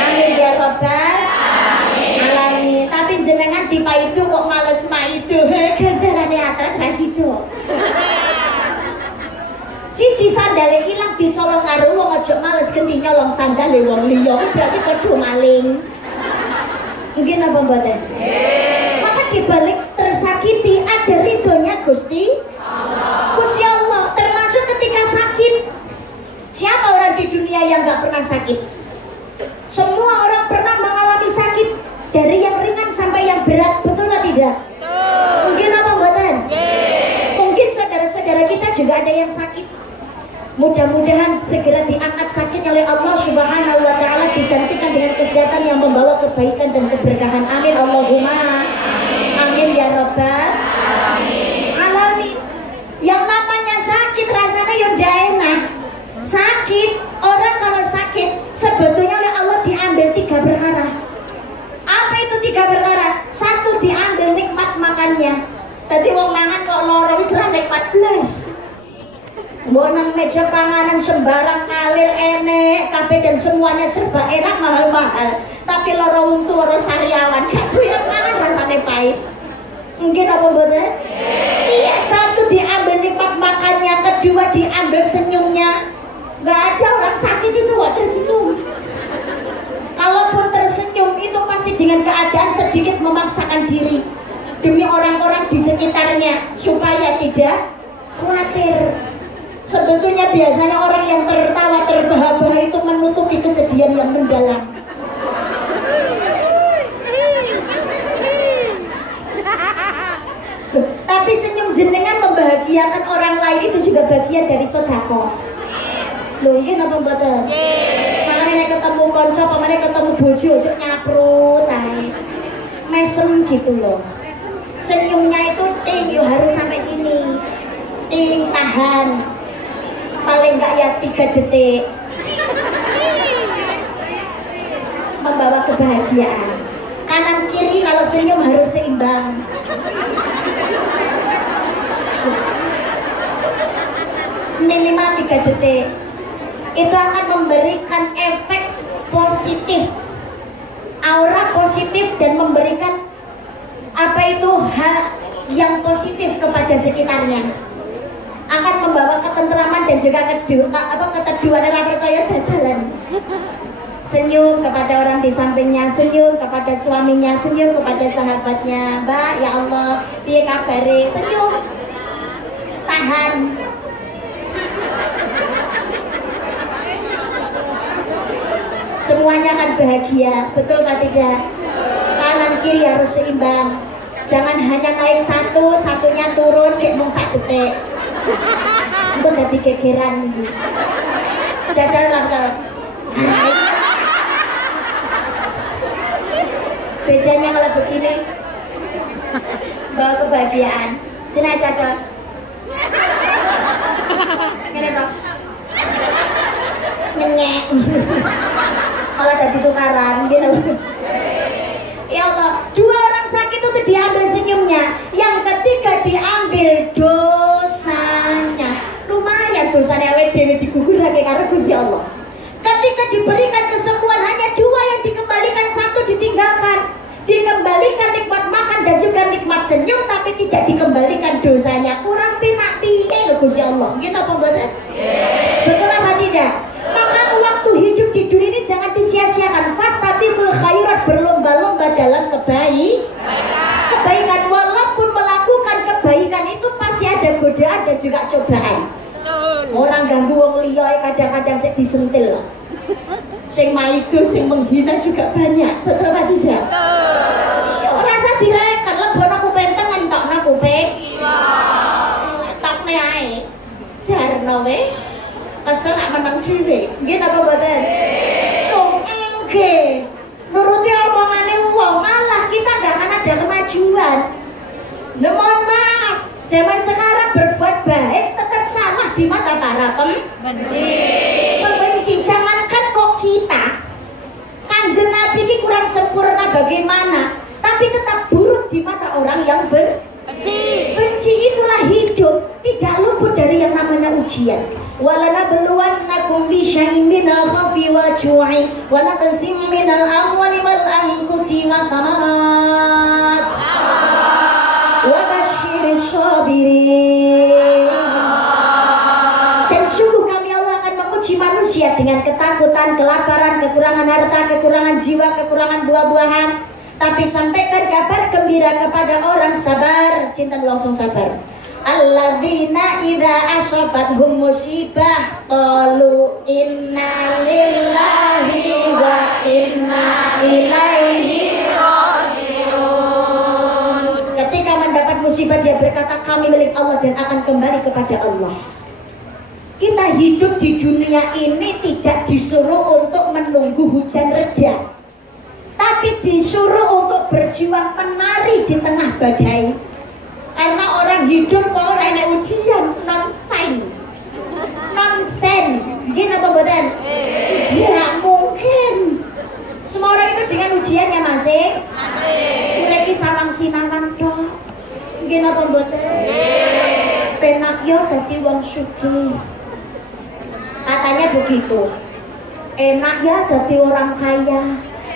Amin ya rabbal alamin. Tapi jenengan tipe itu kok males maido. Ganjarane atret ra sido. Siji sandale ilang dicolong karo wong, aja males genti nyolong sandale wong liya, berarti padha maling. Mungkin apa mboten? Maka dibalik tersakiti ada ridhonya Gusti Allah. Gusti Allah, termasuk ketika sakit. Siapa orang di dunia yang gak pernah sakit? Semua orang pernah mengalami sakit, dari yang ringan sampai yang berat, betul atau tidak? juga ada yang sakit. Mudah-mudahan segera diangkat sakitnya oleh Allah Subhanahu wa Ta'ala, digantikan dengan kesehatan yang membawa kebaikan dan keberkahan. Amin Allahumma amin ya rabbal alamin. Yang namanya sakit rasanya yang tidak enak. Sakit, orang kalau sakit sebetulnya oleh Allah diambil 3 perkara. Apa itu 3 perkara? 1, diambil nikmat makannya. Tadi wong mangan kok loro wis ra nikmat blas. Mbok nang meja panganan sembarang kalir enek kabeh dan semuanya serba enak mahal-mahal. Tapi loro untu loro sariawan gak doyan mangan rasane pahit. Mungkin apa mboten? Iya, 1 diambil nikmat makannya, 2 diambil senyumnya. Gak ada orang sakit itu kok tersenyum. Kalaupun tersenyum itu pasti dengan keadaan sedikit memaksakan diri demi orang-orang di sekitarnya supaya tidak khawatir. Sebetulnya biasanya orang yang tertawa terbahak-bahak itu menutupi kesedihan yang mendalam. Tapi senyum jenengan membahagiakan orang lain itu juga bagian dari sedekah. Loh, ini apa mboten? Makanya nek ketemu kanca, pamane ketemu bojo ojo nyaprut ae. Mesem gitu loh. Senyumnya itu ting yo harus sampai sini. Ting tahan. Paling enggak ya 3 detik. Membawa kebahagiaan. Kanan kiri kalau senyum harus seimbang. Minimal 3 detik. Itu akan memberikan efek positif, aura positif, dan memberikan apa itu hal yang positif kepada sekitarnya. Akan membawa ketentraman dan juga keteduhan. Ora percaya jajalan. Senyum kepada orang di sampingnya, senyum kepada suaminya, senyum kepada sahabatnya. Mbak, ya Allah, piye kabare? Senyum. Tahan. Semuanya akan bahagia, betul tak tidak? Kanan kiri harus seimbang. Jangan hanya naik satunya turun, kayak mau 1 detik. Itu udah dikegeran. Jajal langkah. Bedanya kalau begini, bawa kebahagiaan. Cina cocok. Ini toh. Menyek. Kalau tadi tukaran gitu. Ya Allah, 2 orang sakit itu diambil senyumnya, yang ketiga diambil dosanya. Lumayan dosanya awake dhewe digugurake karo Gusti Allah. Ketika diberikan kesembuhan hanya 2 yang dikembalikan, 1 ditinggalkan. Dikembalikan nikmat makan dan juga nikmat senyum, tapi tidak dikembalikan dosanya. Kurang pinak piye lho Gusti Allah. Gitu apa mboten? Betul apa tidak? Maka waktu hidup di dunia ini jangan disia-siakan. Fastabiqul khairat, berlomba-lomba dalam kebaikan. Walaupun melakukan kebaikan itu pasti ada godaan dan juga cobaan. Orang ganggu wong liya kadang-kadang sik disentil. Sing maido, sing menghina juga banyak. Betul apa tidak? Ora usah direken, lebono kuping tengen tokno kuping. Tokne ae. Jarno wis. Kesel nak menang dhewe. Nggih napa mboten? Oh, nggih. Nuruti omongane wong, malah kita gak akan ada kemajuan. Nah, mohon maaf, zaman sekarang berbuat baik tetap salah di mata para pembenci. Jangankan kok kita, Kanjeng Nabi ini kurang sempurna bagaimana, tapi tetap buruk di mata orang yang benci. Benci itulah hidup, tidak luput dari yang namanya ujian. وَلَنَبْلُوَنَّكُمْ بِشَيْءٍ مِنَ الْخَوْفِ وَالْجُوعِ وَنَقْصٍ مِنَ الْأَمْوَالِ وَالْأَنْفُسِ وَالثَّمَرَاتِ وَبَشِّرِ الصَّابِرِينَ. Dan sungguh kami Allah akan menguji manusia dengan ketakutan, kelaparan, kekurangan harta, kekurangan jiwa, kekurangan buah-buahan. Tapi sampaikan kabar gembira kepada orang sabar. Sinten langsung sabar. Alladzina idza asabathum musibah qalu inna lillahi wa inna ilaihi raji'un. Ketika mendapat musibah dia berkata kami milik Allah dan akan kembali kepada Allah. Kita hidup di dunia ini tidak disuruh untuk menunggu hujan reda, tapi disuruh untuk berjuang menari di tengah badai. Karena orang hidup kok ora enek ujian, nonsen. Gini apa badan? Tidak mungkin. Semua orang itu dengan ujiannya masih. Mereka sawang sinaman dong. Gini apa badan? Penak yo dadi wong sugih. Katanya begitu. Enak ya dadi orang kaya.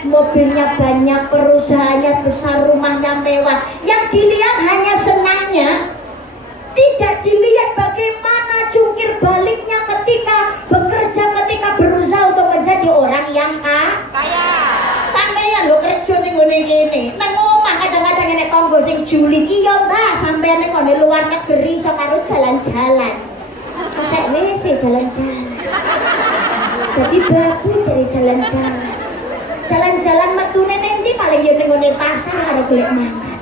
Mobilnya banyak, perusahaannya besar, rumahnya mewah. Yang dilihat hanya senangnya, tidak dilihat bagaimana jungkir baliknya ketika bekerja, ketika berusaha untuk menjadi orang yang kaya. Sampeyan lho kerja ning ngene kene. Nang omah kadang-kadang enek tangga sing julid. Iya, Mbak, sampeyan ning ngene luar negeri iso karo jalan-jalan. Sek wis jalan-jalan. Jadi bagus jadi jalan-jalan. Jalan-jalan metune ning ndi paling ya ning ngene pasar karo golek mangan.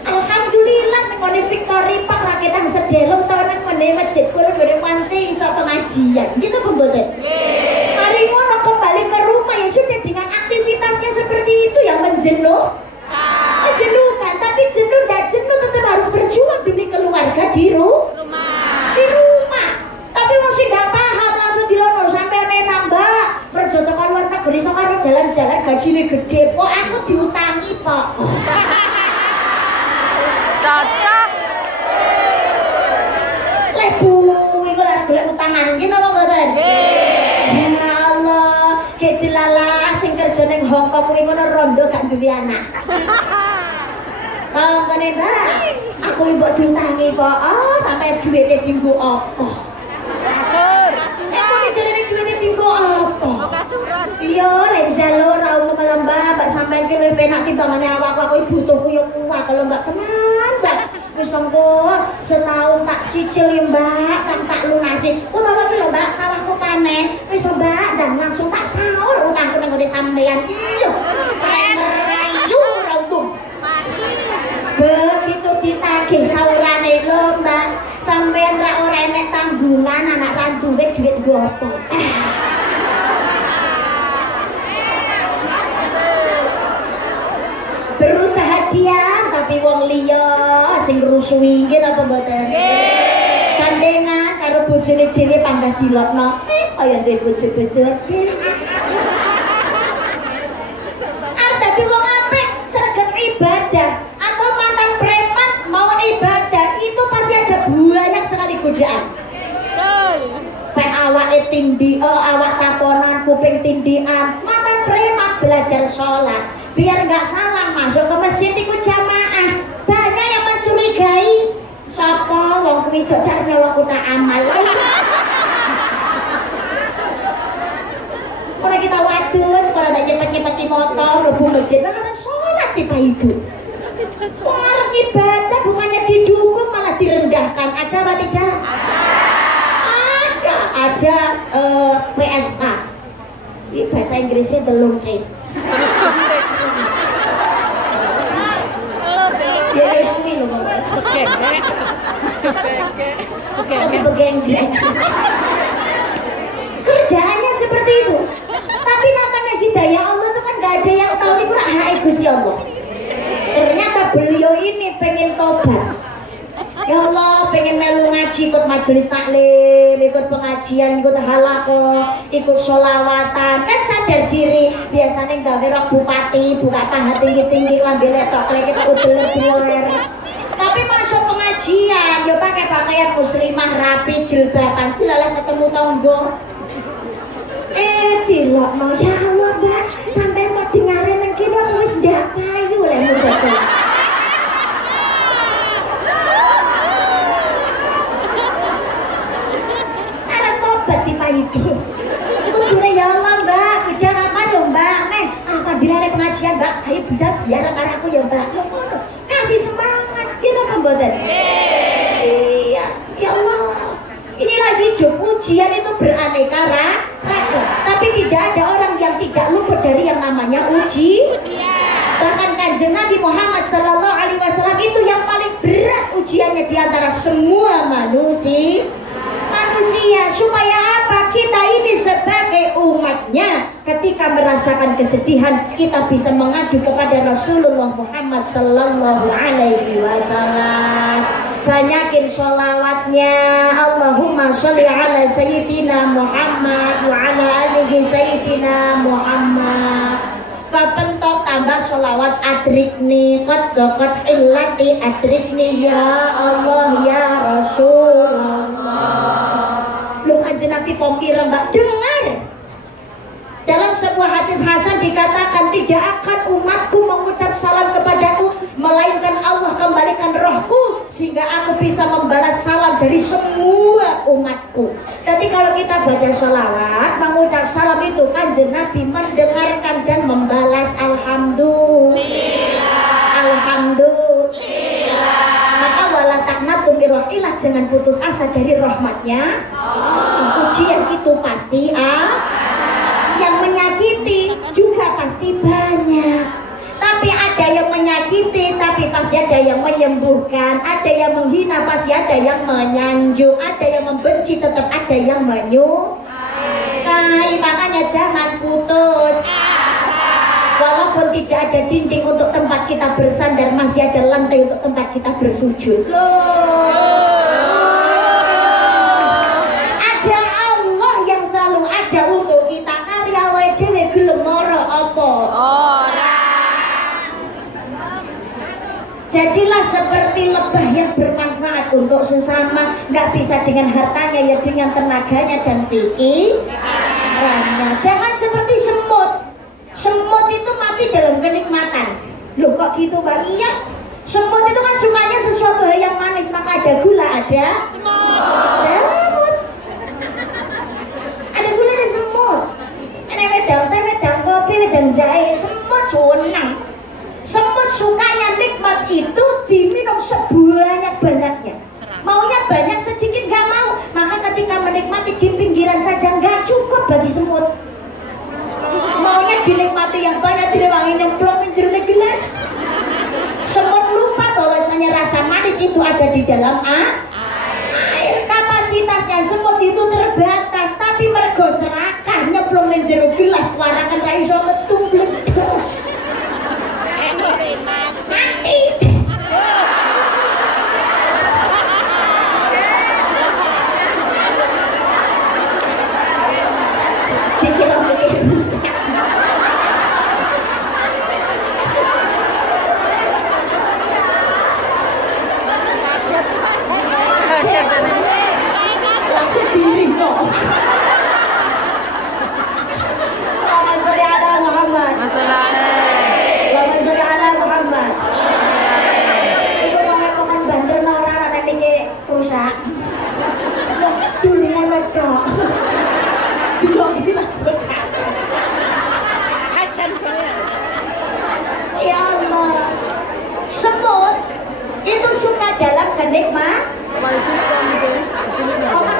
Alhamdulillah ning ngene Victory Park ra ketang sedelong to nang ngene masjid kula bareng panci iso pengajian. Gitu Bu Mboten? Nggih. Mari ngono kembali ke rumah ya sudah dengan aktivitasnya seperti itu yang menjenuhkan, tapi jenuh enggak jenuh tetap harus berjuang demi keluarga di rumah. Di rumah. Tapi masih enggak paham langsung dilono sampai enak Mbak. Kerja tekan luar negeri sekarang jalan-jalan gajinya gede. Kok aku diutangi, Pak? Cocok. Lebu, iku lek golek utangan gitu apa mboten? Ya Allah, kayak jelalah sing kerja ning Hongkong kuwi ngono rondo gak duwe anak. Kene Mbak, aku mbok diutangi kok. Oh, sampai duwite dienggo apa? Kasur. Aku dijarene duwite dienggo apa? Kasuran. Iya, lek njaluk ra umum Mbak, Mbak sampean ki luwih penak timbangane awakku aku butuhku yo kuat kalau Mbak tenan, Mbak. Wis monggo setahun tak cicil ya Mbak, tak lunasi. Utawa ki lho Mbak, sawahku panen. Wis Mbak, dan langsung tak sahur utangku nang ngene sampean. Iya. Rayu ra umum. Begitu ditagih sahurane lho Mbak, sampean ra ora enek tanggungan anak randuwe duit nggo apa. Berusaha diam tapi wong liya sing rusuhi nggih apa mboten? Nggih. Gandengan karo bojone dhewe panggah dilokno. Kaya duwe bojo-bojo. Dadi wong apik sregep ibadah atau mantan preman mau ibadah itu pasti ada banyak sekali godaan. Peh awake tindi, awak takonan, kuping tindian. Mantan preman belajar sholat biar nggak salah masuk ke masjid itu jamaah. Banyak yang mencurigai sapa wong kuwi jajak melok tak amal. Kalau kita wadus, kalau ada nyepet-nyepet di motor, lebu masjid, malah sholat kita itu. Orang ibadah bukannya didukung malah direndahkan. Ada apa tidak? Ada PSK. Ini bahasa Inggrisnya the long rate. Ya kuwi lho. Begengge. Kerjaannya seperti itu. Tapi namanya hidayah Allah itu kan gak ada yang tahu itu hak Gusti Allah. Ternyata beliau ini pengen tobat. Ya Allah, pengen melu ngaji, ikut majelis taklim, ikut pengajian, ikut halaqah, ikut sholawatan. Kan sadar diri, biasanya gawe rok bupati, buka paha tinggi-tinggi, lambe letok, kita ubeler-beler. Tapi masuk pengajian, ya pakai pakaian muslimah rapi, jilbaban, jelalah ketemu tonggo. Dilok no, ya Allah Mbak, sampai mau dengarin yang kini aku wis ndak payu lah mudah. Ada tobat di payu itu. Kudune ya Allah Mbak, bidang apa ya Mbak? Nih, apabila ada pengajian Mbak, ayo bidang biar karena aku ya Mbak. Kasih semangat, gitu kan mboten? Iya, ya Allah. Inilah hidup, ujian itu beraneka ragam. Tapi tidak ada orang yang tidak luput dari yang namanya ujian. Bahkan Kanjeng Kanjeng Nabi Muhammad Sallallahu Alaihi Wasallam itu yang paling berat ujiannya di antara semua manusia. Supaya apa? Kita ini sebagai umatnya ketika merasakan kesedihan kita bisa mengadu kepada Rasulullah Muhammad Sallallahu Alaihi Wasallam. Banyakin sholawatnya. Allahumma sholli ala Sayyidina Muhammad wa ala alihi Sayyidina Muhammad. Kepentok tambah sholawat adrikni qad illati adrikni ya Allah ya Rasulullah. Lu Kanjeng Nabi pompir mbak dengar. Dalam sebuah hadis hasan dikatakan tidak akan umatku mengucap salam kepadaku melainkan Allah kembalikan rohku sehingga aku bisa membalas salam dari semua umatku. Jadi kalau kita baca sholawat mengucap salam itu Kanjeng Nabi mendengarkan dan membalas alhamdulillah. Alhamdulillah. Maka wala taqnatu min rahmatillah, jangan putus asa dari rahmatnya. Ujian itu pasti yang menyakiti juga pasti banyak. Tapi ada yang menyakiti, tapi pasti ada yang menyembuhkan. Ada yang menghina, pasti ada yang menyanjung. Ada yang membenci, tetap ada yang menyukai. Makanya jangan putus asa. Walaupun tidak ada dinding untuk tempat kita bersandar, masih ada lantai untuk tempat kita bersujud. Ada Allah yang selalu ada untuk kita. Karya wae dhewe gelem ora apa? Jadilah seperti lebah yang bermanfaat untuk sesama. Nggak bisa dengan hartanya, ya dengan tenaganya dan pikirannya. Jangan seperti semut. Semut itu mati dalam kenikmatan. Loh kok gitu Mbak? Iya. Semut itu kan sukanya sesuatu hal yang manis. Maka ada gula, ada semut. Ada gula, ada semut. Ada wedang teh, wedang kopi, wedang jahe. Semut senang. Semut sukanya nikmat itu diminum sebanyak-banyaknya. Maunya banyak sedikit gak mau. Maka ketika menikmati di pinggiran saja gak cukup bagi semut. Maunya dinikmati yang banyak, direwangi nyemplung menjernih gelas. Semut lupa bahwasanya rasa manis itu ada di dalam air. Kapasitasnya semut itu terbatas, tapi mergo serakah nyemplung menjernih gelas warakan ra iso metu mledos. Mati. Dikira-kira rusak. Langsung diri kok. Allahumma sholli ala Muhammad. Allahumma sholli ala Muhammad. Iku ngomong banter ora nek iki rusak. Dulu ngono tok. Dulu langsung. Hajan kowe. Ya Allah. Semut itu suka dalam kenikmatan. Orang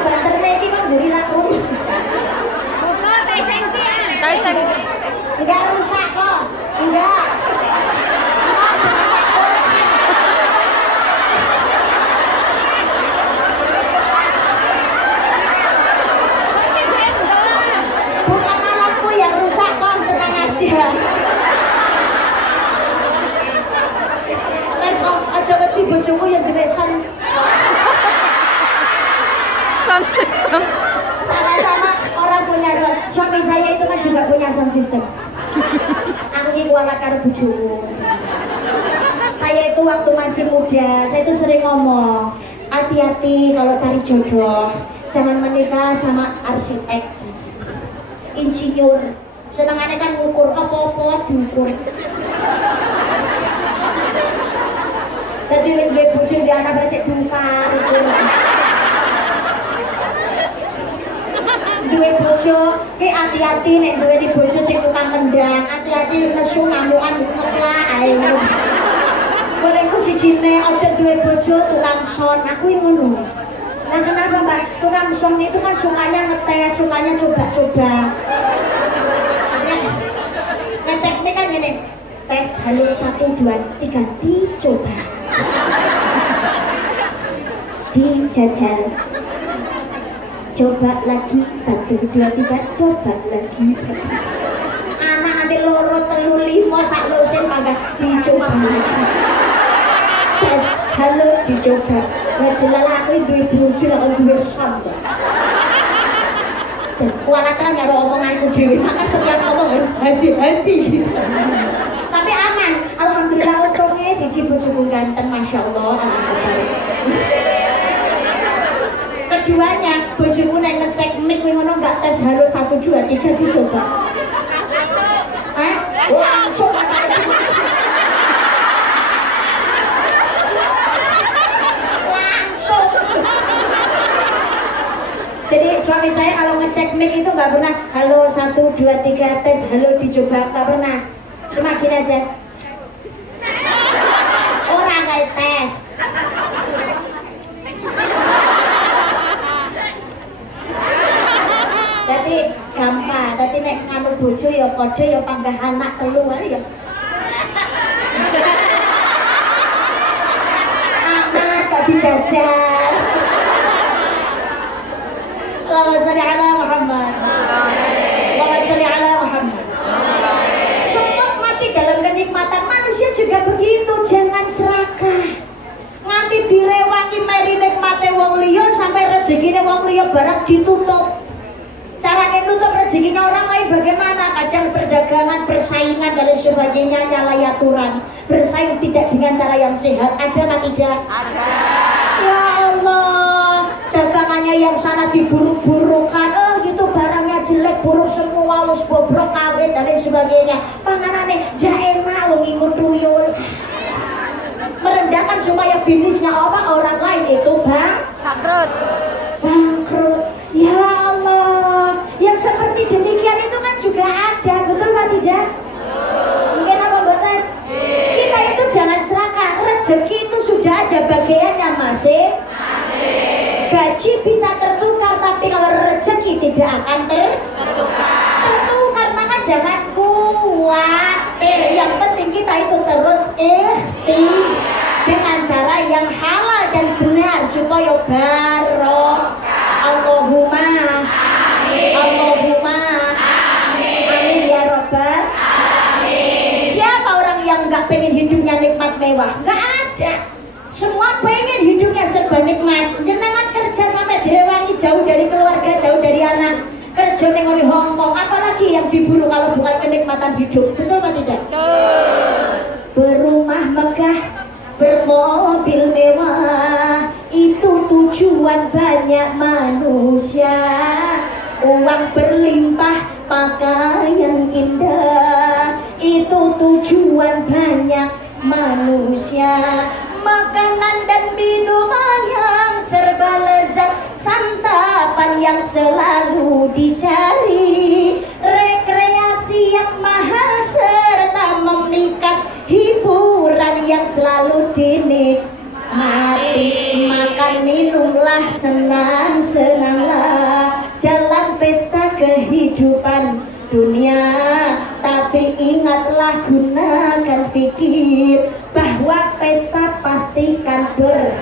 banter iki kok mburi aku. Taisen. Enggak rusak kok. Enggak. Bukan alatku yang rusak kok, tenang aja. Wes kok aja wedi bojoku yang duwe sound system. Sama-sama orang punya sound. Suami saya itu kan juga punya sound system. Aku ini kualat karo bojoku. Saya itu waktu masih muda, saya itu sering ngomong, hati-hati kalau cari jodoh, jangan menikah sama arsitek, insinyur. Senengannya kan ngukur apa-apa diukur. Jadi wis duwe bojo di anak resik bungkar. Duwe bojo, ki hati-hati nek duwe di bojo sing tukang kendang, hati-hati nesu ngamukan ngeplak ae. Boleh ku sijine aja duwe bojo tukang son, aku yang ngono. Nah kenapa Mbak? Tukang son itu kan sukanya ngetes, sukanya coba-coba. Ngecek ini kan gini, tes halo 1, 2, 3 dicoba. Dijajal. Coba lagi 1, 2, 3 coba lagi. Anak nanti loro telu limo sak losen mangga dicoba lagi. Tes halo dicoba. Wajalah aku duwe bojo lan duwe sambal. Kualatan karo omonganku dhewe, maka setiap ngomong harus hati-hati gitu. Tapi aman, alhamdulillah untungnya siji bojoku ganteng, masya Allah. Keduanya, bojoku nek ngecek mic ngono enggak tes halo 1, 2, 3 dicoba. Hah? Langsung. Jadi suami saya kalau ngecek mic itu nggak pernah halo 1, 2, 3 tes halo dicoba, nggak pernah, cuma gini aja orang kayak tes. Jadi gampang, jadi nek nganu bojo ya kode ya panggah anak telu ya anak gak dijajal. Allahumma sholli ala Muhammad. Allahumma sholli ala Muhammad. Semua mati dalam kenikmatan, manusia juga begitu, jangan serakah. Nganti direwangi meri nikmate wong liya sampai rezekine wong liya barang ditutup. Caranya nutup rezekinya orang lain bagaimana? Kadang perdagangan, persaingan dan sebagainya nyalahi aturan. Bersaing tidak dengan cara yang sehat, ada atau tidak? Ada. Ya Allah, dagangannya yang sana diburuk-burukan, gitu barangnya jelek, buruk semua, wis bobrok kawin dan sebagainya. Panganane ndak enak wong ngikut tuyul. Merendahkan supaya bisnisnya orang lain itu bangkrut. Bangkrut. Ya Allah, yang seperti demikian itu kan juga ada, betul Pak tidak? Mungkin apa betul? Kita itu jangan serakah, rezeki itu sudah ada bagiannya masing-masing. Gaji bisa tertukar, tapi kalau rezeki tidak akan tertukar, maka jangan khawatir. Yang penting kita itu terus ikhtiar dengan cara yang halal dan benar supaya barokah. Allahumma amin. Allahumma amin. Amin ya Rabbal alamin. Siapa orang yang nggak pengen hidupnya nikmat mewah? Nggak ada. Semua pengen hidupnya serba nikmat. Jenengan kerja sampai direwangi jauh dari keluarga, jauh dari anak, kerja di Hongkong, apalagi yang diburu kalau bukan kenikmatan hidup. Betul apa tidak? Berumah megah, bermobil mewah, itu tujuan banyak manusia. Uang berlimpah, pakaian indah, itu tujuan banyak manusia. Makanan dan minuman yang serba lezat, santapan yang selalu dicari, rekreasi yang mahal serta memikat, hiburan yang selalu dinikmati. Makan minumlah, senang-senanglah dalam pesta kehidupan dunia, tapi ingatlah, gunakan fikir bahwa pesta pastikan berakhir.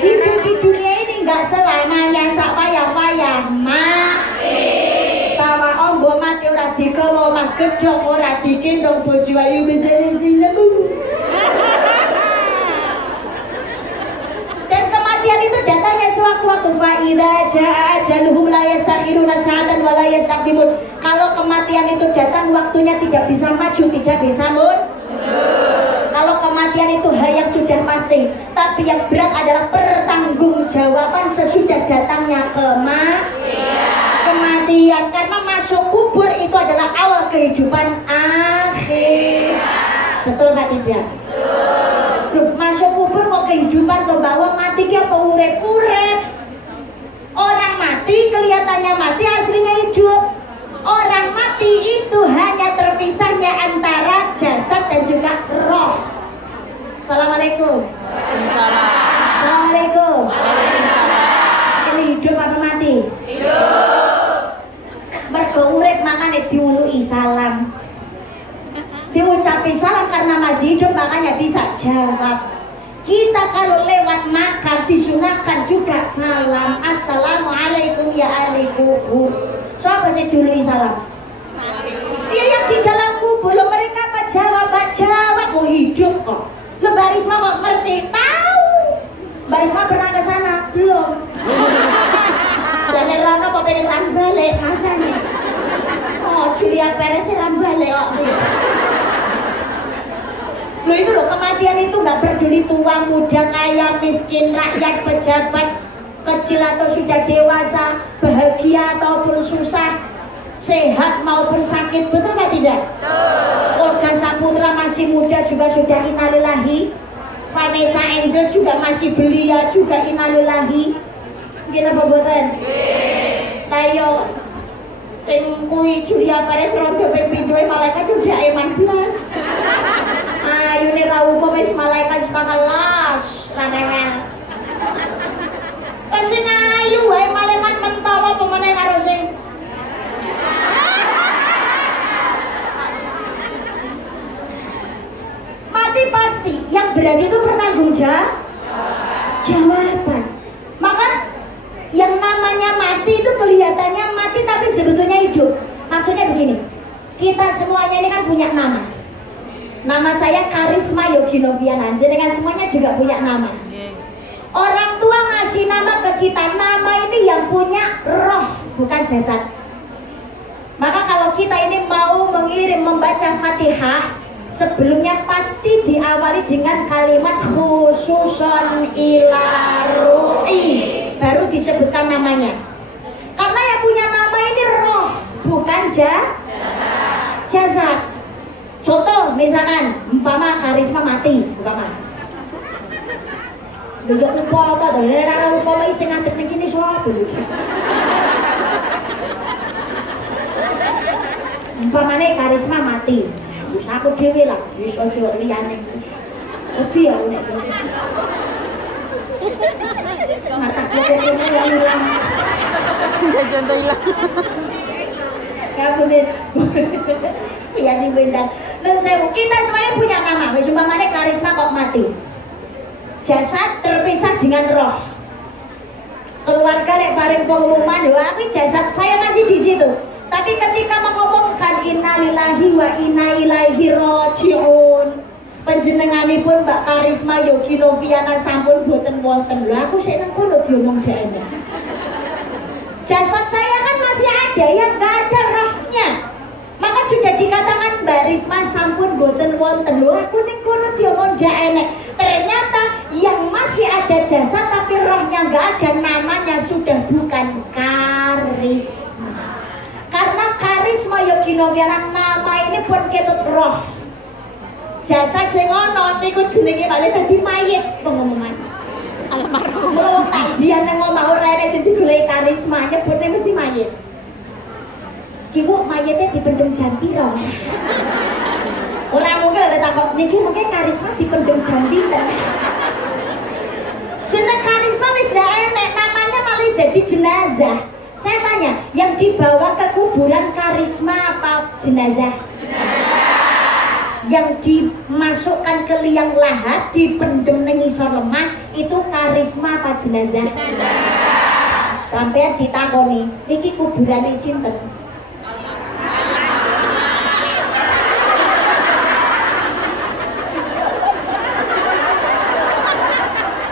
Hidup di dunia ini nggak selamanya sak payah-payah mati. Sama ombo mati ora digawa, mah gedhong ora digendong, bojo ayu bisa disinemu. Dan kematian itu datangnya sewaktu-waktu. Fa'idza jaa ajaluhum la yastakhiruna sa'atan wa la yastaqdimun. Kalau kematian itu datang, waktunya tidak bisa maju, tidak bisa mundur. Kalau kematian itu hal yang sudah pasti, tapi yang berat adalah pertanggungjawaban sesudah datangnya kematian. Karena masuk kubur itu adalah awal kehidupan akhir. Betul nggak tidak? Loh, masuk kubur kok kehidupan ke bawah, mati ki apa urip-urip? Orang mati kelihatannya mati, aslinya hidup. Orang mati itu hanya terpisahnya antara jasad dan juga roh. Assalamualaikum. Assalamualaikum. Ini hidup apa mati? Hidup. Mergo urip makane diuluki salam, diucap tapi salam karena masih hidup makanya bisa jawab. Kita kalau lewat makan disunahkan juga salam. Assalamualaikum ya ahli kubur. Siapa sih dulu salam? Iya yang di dalam kubur. Lo mereka apa jawab? Mau hidup kok. Lo Barisma kok ngerti? Tahu. Barisma pernah ke sana? Belum. Dan Rana kok pengen rambalik masanya. Oh Julia Perez rambalik. Loh itu loh, kematian itu nggak peduli tua, muda, kaya, miskin, rakyat, pejabat, kecil atau sudah dewasa, bahagia ataupun susah, sehat maupun sakit, betul apa tidak? Olga Saputra masih muda juga sudah innalillahi. Vanessa Angel juga masih belia juga innalillahi. Gila apa buatan? Ayo kui Julia Perez rodo pepindoi malaikat udah eman belas. Ayo nih rau pemis malaikat sepakalas ranengan. Pasti ngayu wae malaikat mentawa pemenang karo sing. Mati pasti, yang berani itu bertanggung jawaban. Maka yang namanya mati itu kelihatannya mati tapi sebetulnya hidup. Maksudnya begini, kita semuanya ini kan punya nama. Nama saya Karisma Yogi Noviana, dengan semuanya juga punya nama. Orang tua ngasih nama ke kita, nama ini yang punya roh, bukan jasad. Maka kalau kita ini mau mengirim membaca Fatihah, sebelumnya pasti diawali dengan kalimat khususon ila ru'i, baru disebutkan namanya. Karena yang punya nama ini roh, bukan jasad. Contoh misalkan umpama Karisma mati, umpama duduk apa dari arah umpama isi ngantek begini soal dulu. Umpamane Karisma mati, terus aku dewi lah, bisa jual liane, lebih ya unik. Mata kita hilang. Sudah contoh hilang. Kamu nih, iya di benda. Kita semuanya punya nama. Umpamane Karisma kok mati, jasad terpisah dengan roh. Keluarga lek bareng pengumuman, wah aku jasad saya masih di situ. Tapi ketika mengomongkan innalillahi wa inna ilaihi rajiun, panjenenganipun Mbak Karisma Yogi Noviana sampun boten wonten. Lho aku sik nang kono diomong dhekne. Jasad saya kan masih ada, yang nggak ada rohnya. Maka sudah dikatakan Mbak Risma sampun boten wonten. Lho aku ning kono diomong dhekne. Ternyata yang masih ada jasad tapi rohnya nggak ada, namanya sudah bukan Karisma. Karena Karisma Yogi Noviana nama ini pun ketut roh. Jasa sing ono niku jenenge malah dadi mayit pengumuman. Almarhum. Kalau takziah nang omah ora enek sing digoleki Karisma nyebutne mesti mayit. Ki Bu mayite dipendem jam piro? Ora mungkin ada takok niki mungkin Karisma dipendem jam pinten. Jeneng Karisma wis ndak enek, namanya malah jadi jenazah. Saya tanya, yang dibawa ke kuburan Karisma apa jenazah? Yang dimasukkan ke liang lahat, dipendem ning isor lemah, itu Karisma apa jenazah? Sampai ditakoni, iki kuburane sinten?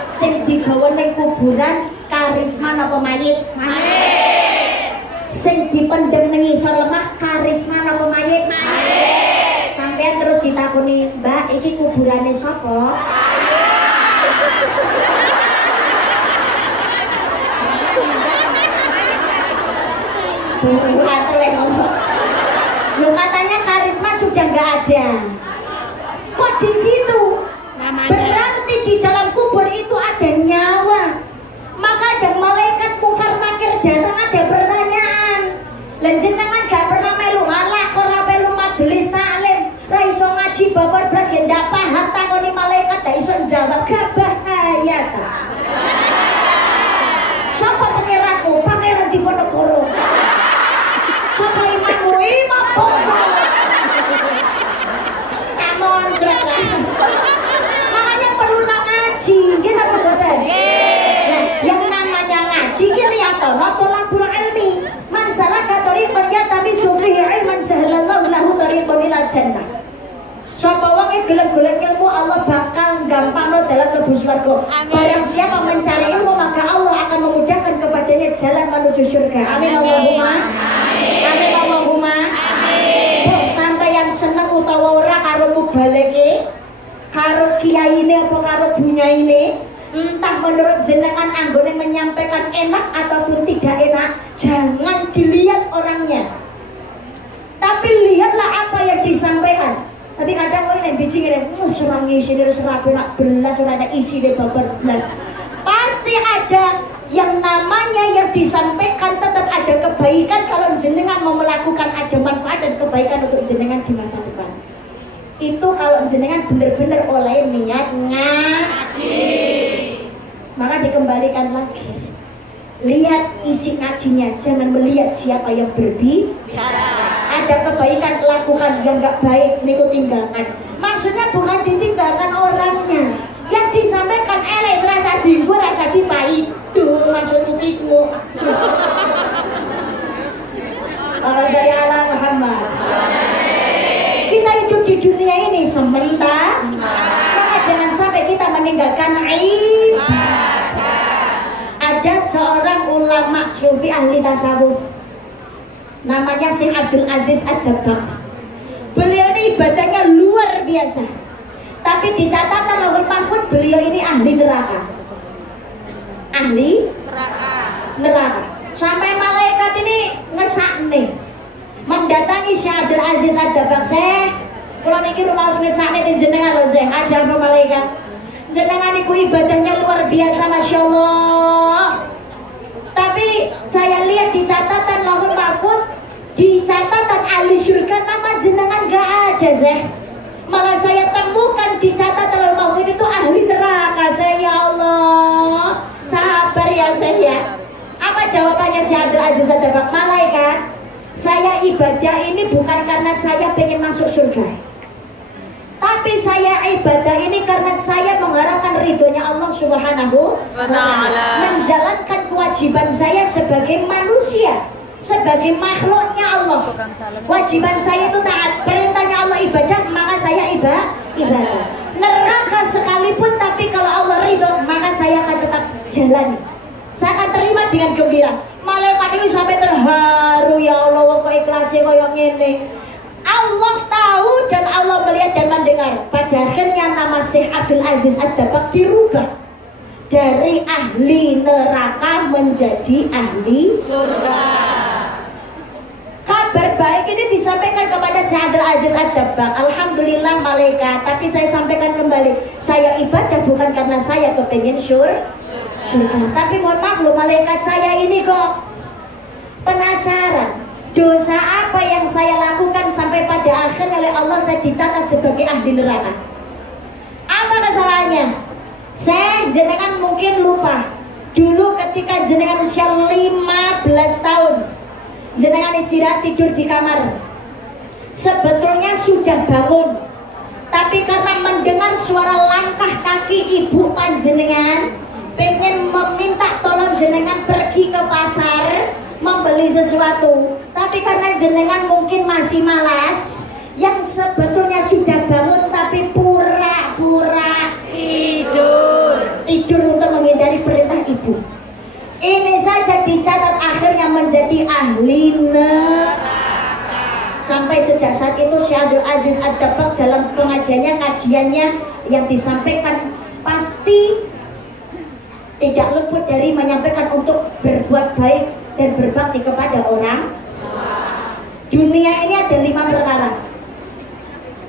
Sing digawa ning kuburan Karisma napa mayit? Mayit. Sing dipendem ning isor lemah Karisma napa mayit? Mayit. Sampeyan terus ditakoni, "Mbak, iki kuburane sapa?" Lu katanya Karisma sudah nggak ada. Kok di situ? Berarti di dalam kubur itu ada nyawa. Maka ada malaikat mungkar nakir datang, ada pertanyaan. Lan jenengan gak pernah melu halak, ora melu majelis taklim, ra iso ngaji babar blas ndak paham takoni malaikat gak iso jawab, gak bahaya ta. Sapa pangeranmu? Pangeran Diponegoro. Sapa imammu? Imam Bono. Kamu tono tolabul ilmi. Man salaka tariqan yatamisu fihi ilman sahhalallahu lahu tariqan ilal jannah. Sapa wong e gelem-gelem ilmu Allah bakal gampangno dalam mlebu swarga. Barang siapa mencari ilmu maka Allah akan memudahkan kepadanya jalan menuju surga. Amin Allahumma. Amin Allahumma. Amin. Sampeyan seneng utawa ora karo mubaleke, karo kiyaine apa karo bunyaine, entah menurut jenengan anggone menyampaikan enak ataupun tidak enak, jangan dilihat orangnya. Tapi lihatlah apa yang disampaikan. Tapi kadang orang yang biji ngene, surang isi dari serapi nak belas, surang ada isi dari babar belas. Pasti ada yang namanya yang disampaikan tetap ada kebaikan kalau jenengan mau melakukan ada manfaat dan kebaikan untuk jenengan di masa depan. Itu kalau jenengan benar-benar oleh niat ngaji. Maka dikembalikan lagi. Lihat isi ngajinya, jangan melihat siapa yang berbicara. Ada kebaikan lakukan, yang nggak baik niku tinggalkan. Maksudnya bukan ditinggalkan orangnya, yang disampaikan elek rasa dimbu rasa dipai itu maksud itu. Orang dari Allah Muhammad. Kita hidup di dunia ini sementara, maka jangan sampai kita meninggalkan ibadah. Ada seorang ulama sufi ahli tasawuf namanya Syekh Abdul Aziz Ad-Dabbagh. Beliau ini ibadahnya luar biasa, tapi di catatan Lauhul Mahfuz beliau ini ahli neraka. Ahli neraka. Sampai malaikat ini ngesakne mendatangi Syekh Abdul Aziz Ad-Dabbagh. Syekh, kula niki rumaos ngesakne den jenengan lho Syekh. Ada apa malaikat? Jenengan iku ibadahnya luar biasa, Masya Allah. Tapi saya lihat di catatan Lauhul Mahfuz, di catatan ahli surga nama jenengan gak ada, Syekh. Malah saya temukan di catatan Lauhul Mahfuz itu ahli neraka. Saya, ya Allah, sabar ya Syekh ya. Apa jawabannya Syekh Abdul Aziz Ad-Dabbagh? Malaikat, saya ibadah ini bukan karena saya pengen masuk surga, tapi saya ibadah ini karena saya mengharapkan ridhonya Allah Subhanahu wa Ta'ala, menjalankan kewajiban saya sebagai manusia, sebagai makhluknya Allah. Kewajiban saya itu taat, perintahnya Allah ibadah, maka saya ibadah. Neraka sekalipun, tapi kalau Allah ridho, maka saya akan tetap jalani. Saya akan terima dengan gembira. Malaikat ini sampai terharu, ya Allah, kok ikhlasnya kayak ngene. Allah tahu dan Allah melihat dan mendengar. Pada akhirnya nama Syekh Abdul Aziz Ad-Dabbagh dirubah dari ahli neraka menjadi ahli surga. Kabar baik ini disampaikan kepada Syekh Abdul Aziz Ad-Dabbagh. Alhamdulillah malaikat. Tapi saya sampaikan kembali, saya ibadah bukan karena saya kepengen surga. Tapi mohon maaf loh malaikat, saya ini kok penasaran. Dosa apa yang saya lakukan sampai pada akhirnya oleh Allah saya dicatat sebagai ahli neraka? Apa kesalahannya? Saya jenengan mungkin lupa. Dulu ketika jenengan usia 15 tahun, jenengan istirahat tidur di kamar. Sebetulnya sudah bangun, tapi karena mendengar suara langkah kaki ibu panjenengan, pengen meminta tolong jenengan pergi ke pasar membeli sesuatu, tapi karena jenengan mungkin masih malas, yang sebetulnya sudah bangun tapi pura-pura tidur untuk menghindari perintah ibu. Ini saja dicatat akhirnya menjadi ahli neraka. Sampai sejak saat itu Syekh Abdul Aziz Ad-Dabbagh dalam pengajiannya, kajiannya yang disampaikan pasti tidak luput dari menyampaikan untuk berbuat baik dan berbakti kepada orang. Dunia ini ada 5 perkara.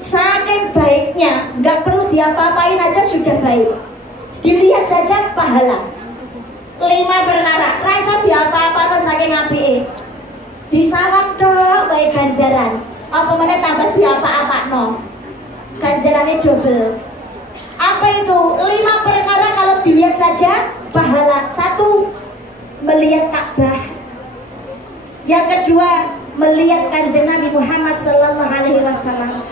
Saking baiknya, nggak perlu diapa-apain aja sudah baik. Dilihat saja pahala. 5 perkara. Rasa diapa-apa tuh saking apike. Disawang toh baik ganjaran. Apa mana tambah diapa-apa no? Ganjarannya double. Apa itu? 5 perkara kalau dilihat saja pahala. 1, melihat Ka'bah. Yang kedua, melihat Kanjeng Nabi Muhammad sallallahu alaihi wasallam.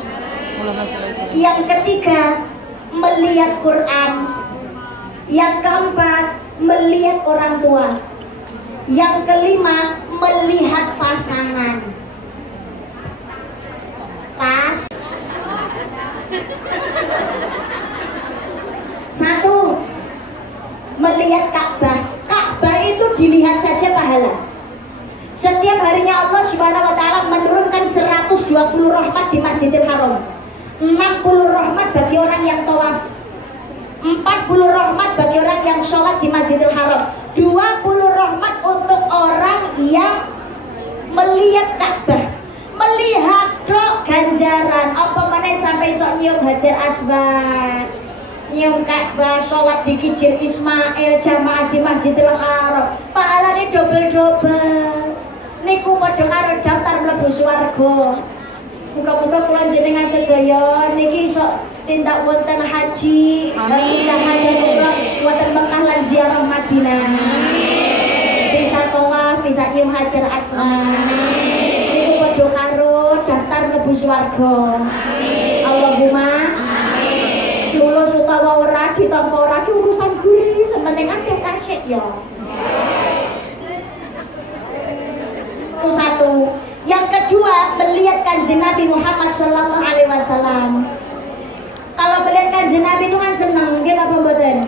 Yang ketiga, melihat Quran. Yang keempat, melihat orang tua. Yang kelima, melihat pasangan. Satu, melihat Ka'bah. Ka'bah itu dilihat saja pahala. Setiap harinya Allah Subhanahu wa taala menurunkan 120 rahmat di Masjidil Haram. 60 rahmat bagi orang yang tawaf. 40 rahmat bagi orang yang sholat di Masjidil Haram. 20 rahmat untuk orang yang melihat Ka'bah. Melihat dok ganjaran. Apa mana sampai sok nyium Hajar Aswad, nyium Ka'bah, sholat di Kijil Ismail, jamaah di Masjidil Haram. Pahalane double-double. Niku padha karo daftar mlebu swarga. Muga-muga kula jenengan sedaya niki sok tindak wonten haji, tindak haji umrah wonten Mekah lan ziarah Madinah. Bisa tawaf, bisa nyium Hajar Aswad. Niku padha karo daftar mlebu swarga. Allahumma amin. Lulus utawa ora ditampa ora ki urusan guri, sementing kan daftar sik ya. Itu satu. Yang kedua, melihat Kanjeng Nabi Muhammad Sallallahu Alaihi Wasallam. Kalau melihat Kanjeng Nabi itu kan seneng, nggih apa mboten?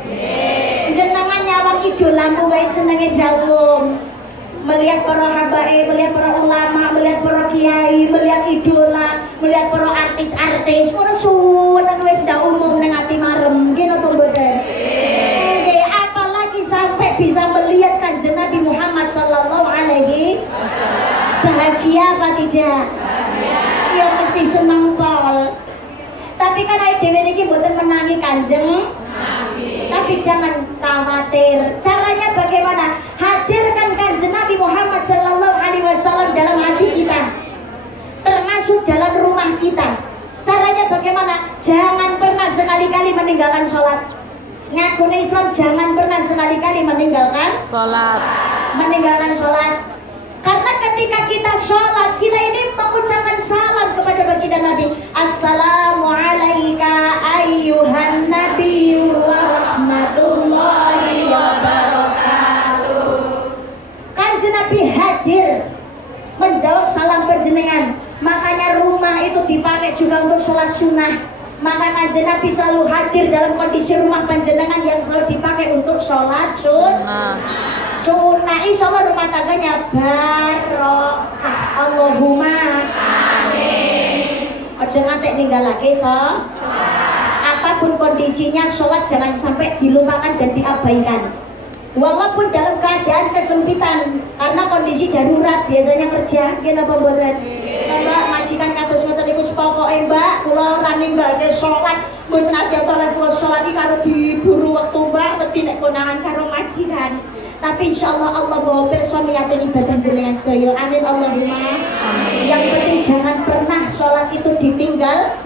Jenengan nyawang idolamu wae senenge dalem. Melihat para habaib, melihat para ulama, melihat para kiai, melihat idola, melihat para artis-artis, ngono suweneng wis ndak umum nang ati marem, nggih apa mboten? Nggih, apalagi sampai bisa melihat Kanjeng Nabi Muhammad Sallallahu Alaihi Wasallam. Bahagia apa tidak? Ya mesti senang pol. Tapi kan ae dhewe niki mboten menangi Kanjeng Nabi. Tapi jangan khawatir. Caranya bagaimana? Hadirkan Kanjeng Nabi Muhammad Sallallahu Alaihi Wasallam dalam hati kita, termasuk dalam rumah kita. Caranya bagaimana? Jangan pernah sekali-kali meninggalkan sholat. Ngakune Islam jangan pernah sekali-kali meninggalkan sholat. Meninggalkan sholat. Karena ketika kita sholat, kita ini mengucapkan salam kepada baginda Nabi. Assalamualaikum ayyuhan Nabi wa rahmatullahi wa barakatuh. Kanjeng Nabi hadir menjawab salam panjenengan. Makanya rumah itu dipakai juga untuk sholat sunnah. Maka Kanjeng Nabi selalu hadir dalam kondisi rumah panjenengan yang selalu dipakai untuk sholat sunnah. Sunnah, insya Allah rumah tangganya barokah. Allahumma amin. Ojo ngantek ninggal lagi so. Apapun kondisinya, sholat jangan sampai dilupakan dan diabaikan. Walaupun dalam keadaan kesempitan, karena kondisi darurat biasanya kerja, gini apa mboten? Mbak majikan kados ngoten niku pokoke Mbak, kula ora ninggalke sholat. Wis senadyan oleh kula sholat iki karo diburu wektu Mbak, wedi nek konangan karo majikan. Tapi insya Allah Allah bawa suami yakin ibadah jenengan sedaya. Amin Allahumma amin. Yang penting jangan pernah sholat itu ditinggalkan.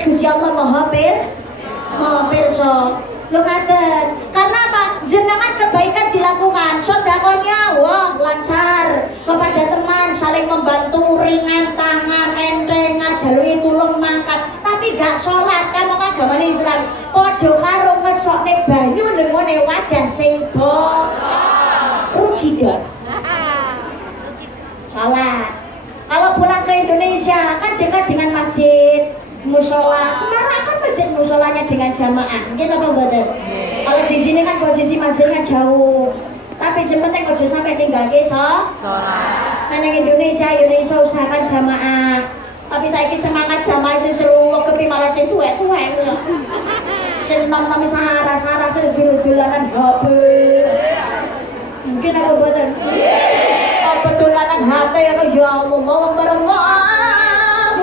Gusti Allah maha pirsa. Lo ngaten. Karena apa? Jenengan kebaikan dilakukan, sedekahnya wah lancar, kepada teman saling membantu, ringan tangan, enteng, ngajalui tulung mangkat. Tapi gak sholat, kan mau agama Islam podo karo ngesokne banyu nengone wadah sing bocor. Rugi dong. Sholat. Kalau pulang ke Indonesia kan dekat dengan masjid, musola. Semarang kan masjid musolanya dengan jamaah. Mungkin apa mboten? Kalau di sini kan posisi masjidnya jauh. Tapi sepenting ojo sampai tinggal sholat. Nah, di Indonesia usahakan jamaah. Tapi saya semangat jamaah sing seluruh kepi malah sing tuwek-tuwek. Sing nom-nom sahara-sahara sing bil-bilanan HP. Mungkin apa mboten? Apa dolanan HP ya Allah, Allahu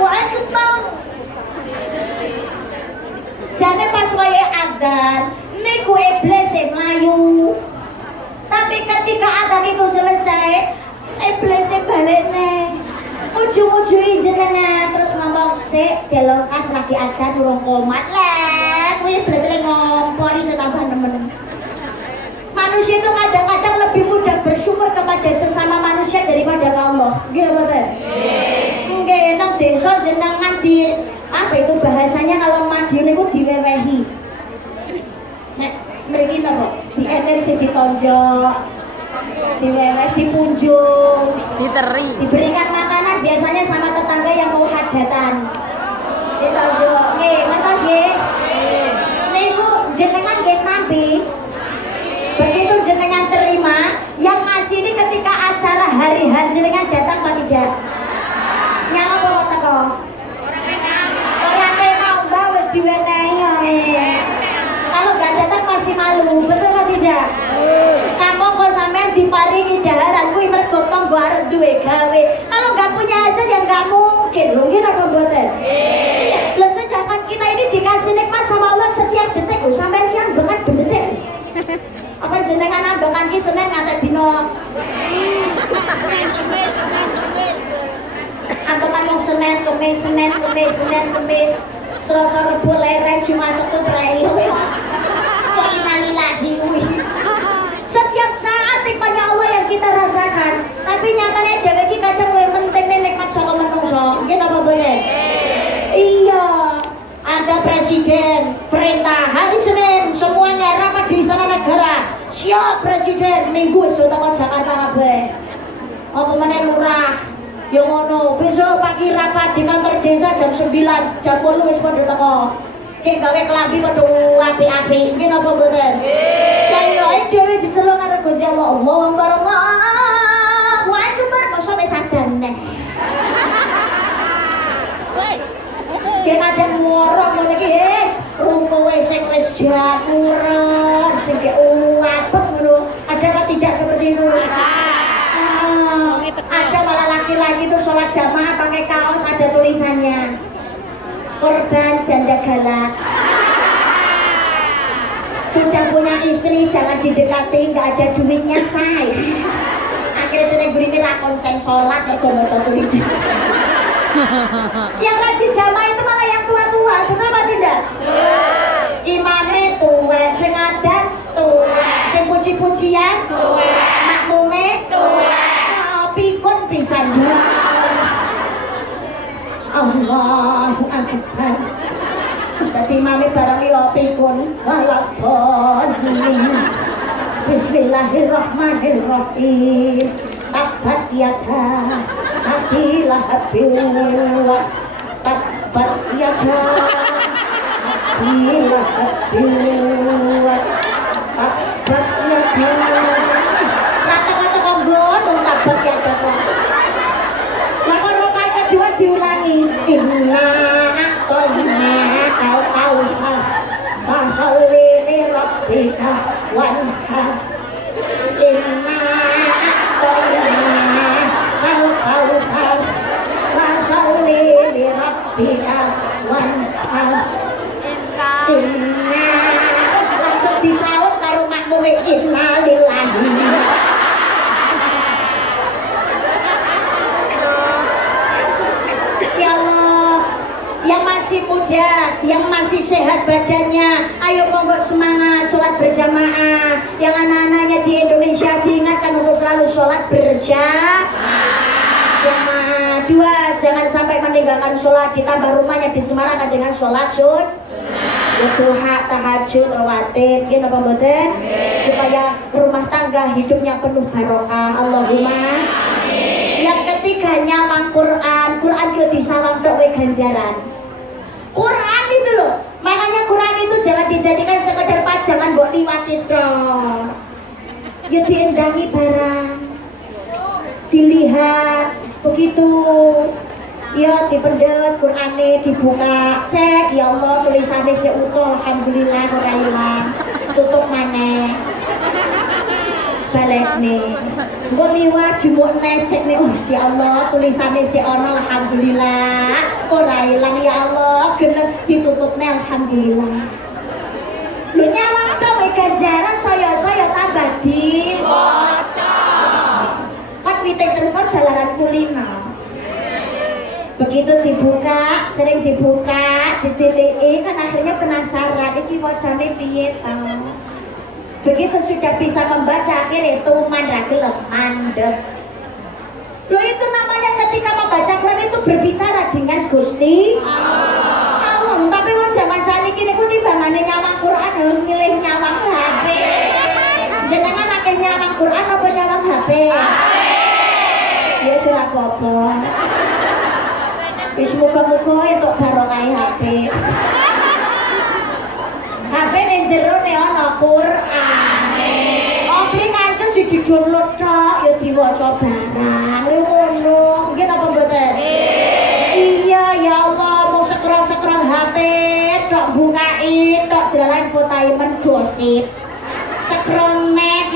Akbar. Jane pas wayahe adzan niku iblis mlayu. Tapi ketika adzan itu selesai, iblis balene. Ujung-ujung jenengan terus ngomong sik delokas lagi adzan urung komat lah. Kuwi iblis ngompori setambah nemen. Manusia itu kadang-kadang lebih mudah bersyukur kepada sesama manusia daripada ke Allah. Nggih mboten? Nggih, nang desa jenengan di apa itu bahasanya kalau mandi niku diwewehi. Nek mriki napa? Dienter sing ditonjok. Diwewe, dipunjung, Diteri. diberikan makanan biasanya sama tetangga yang mau hajatan. Ditonjok, nggih, ngertos nggih? Niku jenengan nggih nampi. Begitu jenengan terima, yang ngasih ini ketika acara hari jenengan datang apa tidak? Nyapa apa teko? Ora pengen mbak wis diwenehi ya. Kalau nggak datang masih malu, betul atau tidak? Kamu kok sampean diparingi jaharan kuwi mergo tanggo arep duwe gawe. Kalau nggak punya aja ya nggak mungkin. Lho nggih apa mboten? Lah sedangkan kita ini dikasih nikmat sama Allah setiap detik lho, sampean ki ambekan detik. Apa jenengan ambekan ki Senin ngantek dino? Ambekan wong Senin, Kemis, Senin, Kemis, Senin, Kemis. Selasa, Rabu, lereng, cuma Sabtu, Rabu. Kok innalillahi. Setiap saat nikmatnya Allah yang kita rasakan, tapi nyatanya dhewe iki kadang luwih penting nikmat saka menungso. Nggih napa mboten? Iya. Ada presiden, perintah hari Senin semuanya rapat di Istana Negara. Siap presiden, minggu wis teko Jakarta kabeh. Apa meneh lurah? Ya ngono, besok pagi rapat di kantor desa jam 9, jam 8 wis padha teko. Ki gawe klambi padha apik-apik. Nggih napa mboten? Lah yo dhewe diceluk karo Gusti Allah. Allahu Akbar. Allahu Akbar. Mosok wis sadar neh. Ki kadang ngorok ngene iki wis rukuwe sing wis jamuran, sing apik ngono. Ada apa tidak seperti itu? Ada malah laki-laki itu sholat jamaah pakai kaos ada tulisannya korban janda galak. Sudah punya istri jangan didekati, nggak ada duitnya say. Akhirnya saya beri rakonsen sholat ya baca tulisan. Yang rajin jamaah itu malah yang tua-tua, betul apa tidak? Imamnya tua, sing adan tua, sing puji-pujian tua, makmume tua. Pikun pisan. Allahu Akbar. Dadi mami barang yo pikun waladhdallin. Bismillahirrahmanirrahim. Tabat yada Abi Lahabin wa tabat yada Abi Lahabin wa tabat yada. Tabat yada. Maka rokaat kedua diulangi. Inna a'tayna al-kautsar fasalli li rabbika wanhar. Inna a'tayna al-kautsar fasalli li rabbika wanhar. Inna langsung disaut karo makmume inna lillahi. Yang masih muda, yang masih sehat badannya, ayo monggo semangat sholat berjamaah. Yang anak-anaknya di Indonesia diingatkan untuk selalu sholat berjamaah. Dua, jangan sampai meninggalkan sholat. Ditambah rumahnya disemarakan dengan sholat duha, tahajud, rawatib, gitu apa mboten? Supaya rumah tangga hidupnya penuh barokah. Allahumma. Yang ketiga nyawang Quran. Quran itu disawang tok ganjaran. Quran itu loh, makanya Quran itu jangan dijadikan sekedar pajangan mbok liwati tok. Ya diendangi barang, dilihat begitu. Ya dipendet Qur'ane dibuka, cek ya Allah tulisannya seutuh, alhamdulillah ora ilang. Tutup maneh. Balik nih, gue liwat jumuk necek nih, ya Allah tulisannya si ono, alhamdulillah, ora ilang ya Allah, genep ditutup nih, alhamdulillah. Lu nyawang dong ganjaran saya tambah di bocor. Kan witing terus kan jalanan kuliner. Begitu dibuka, sering dibuka, ditiliki kan akhirnya penasaran, iki wacane piye tau. Begitu sudah bisa membaca akhirnya tuman ragilem mandek. Loh itu namanya ketika membaca Quran itu berbicara dengan Gusti Allah. Tapi wong zaman saniki niku timbangane nyawang Quran milih nyawang HP. Jenengan akeh nyawang Quran apa nyawang HP? Ya surat apa? Wis muga-muga entuk barokah HP. HP ning jero ne ana Quran. Aplikasi di-download tok ya diwaca barang. Lha ngono. Nggih napa mboten? Iya ya Allah, mau scroll-scroll HP tok bungai tok jalan infotainment gosip. Scroll nek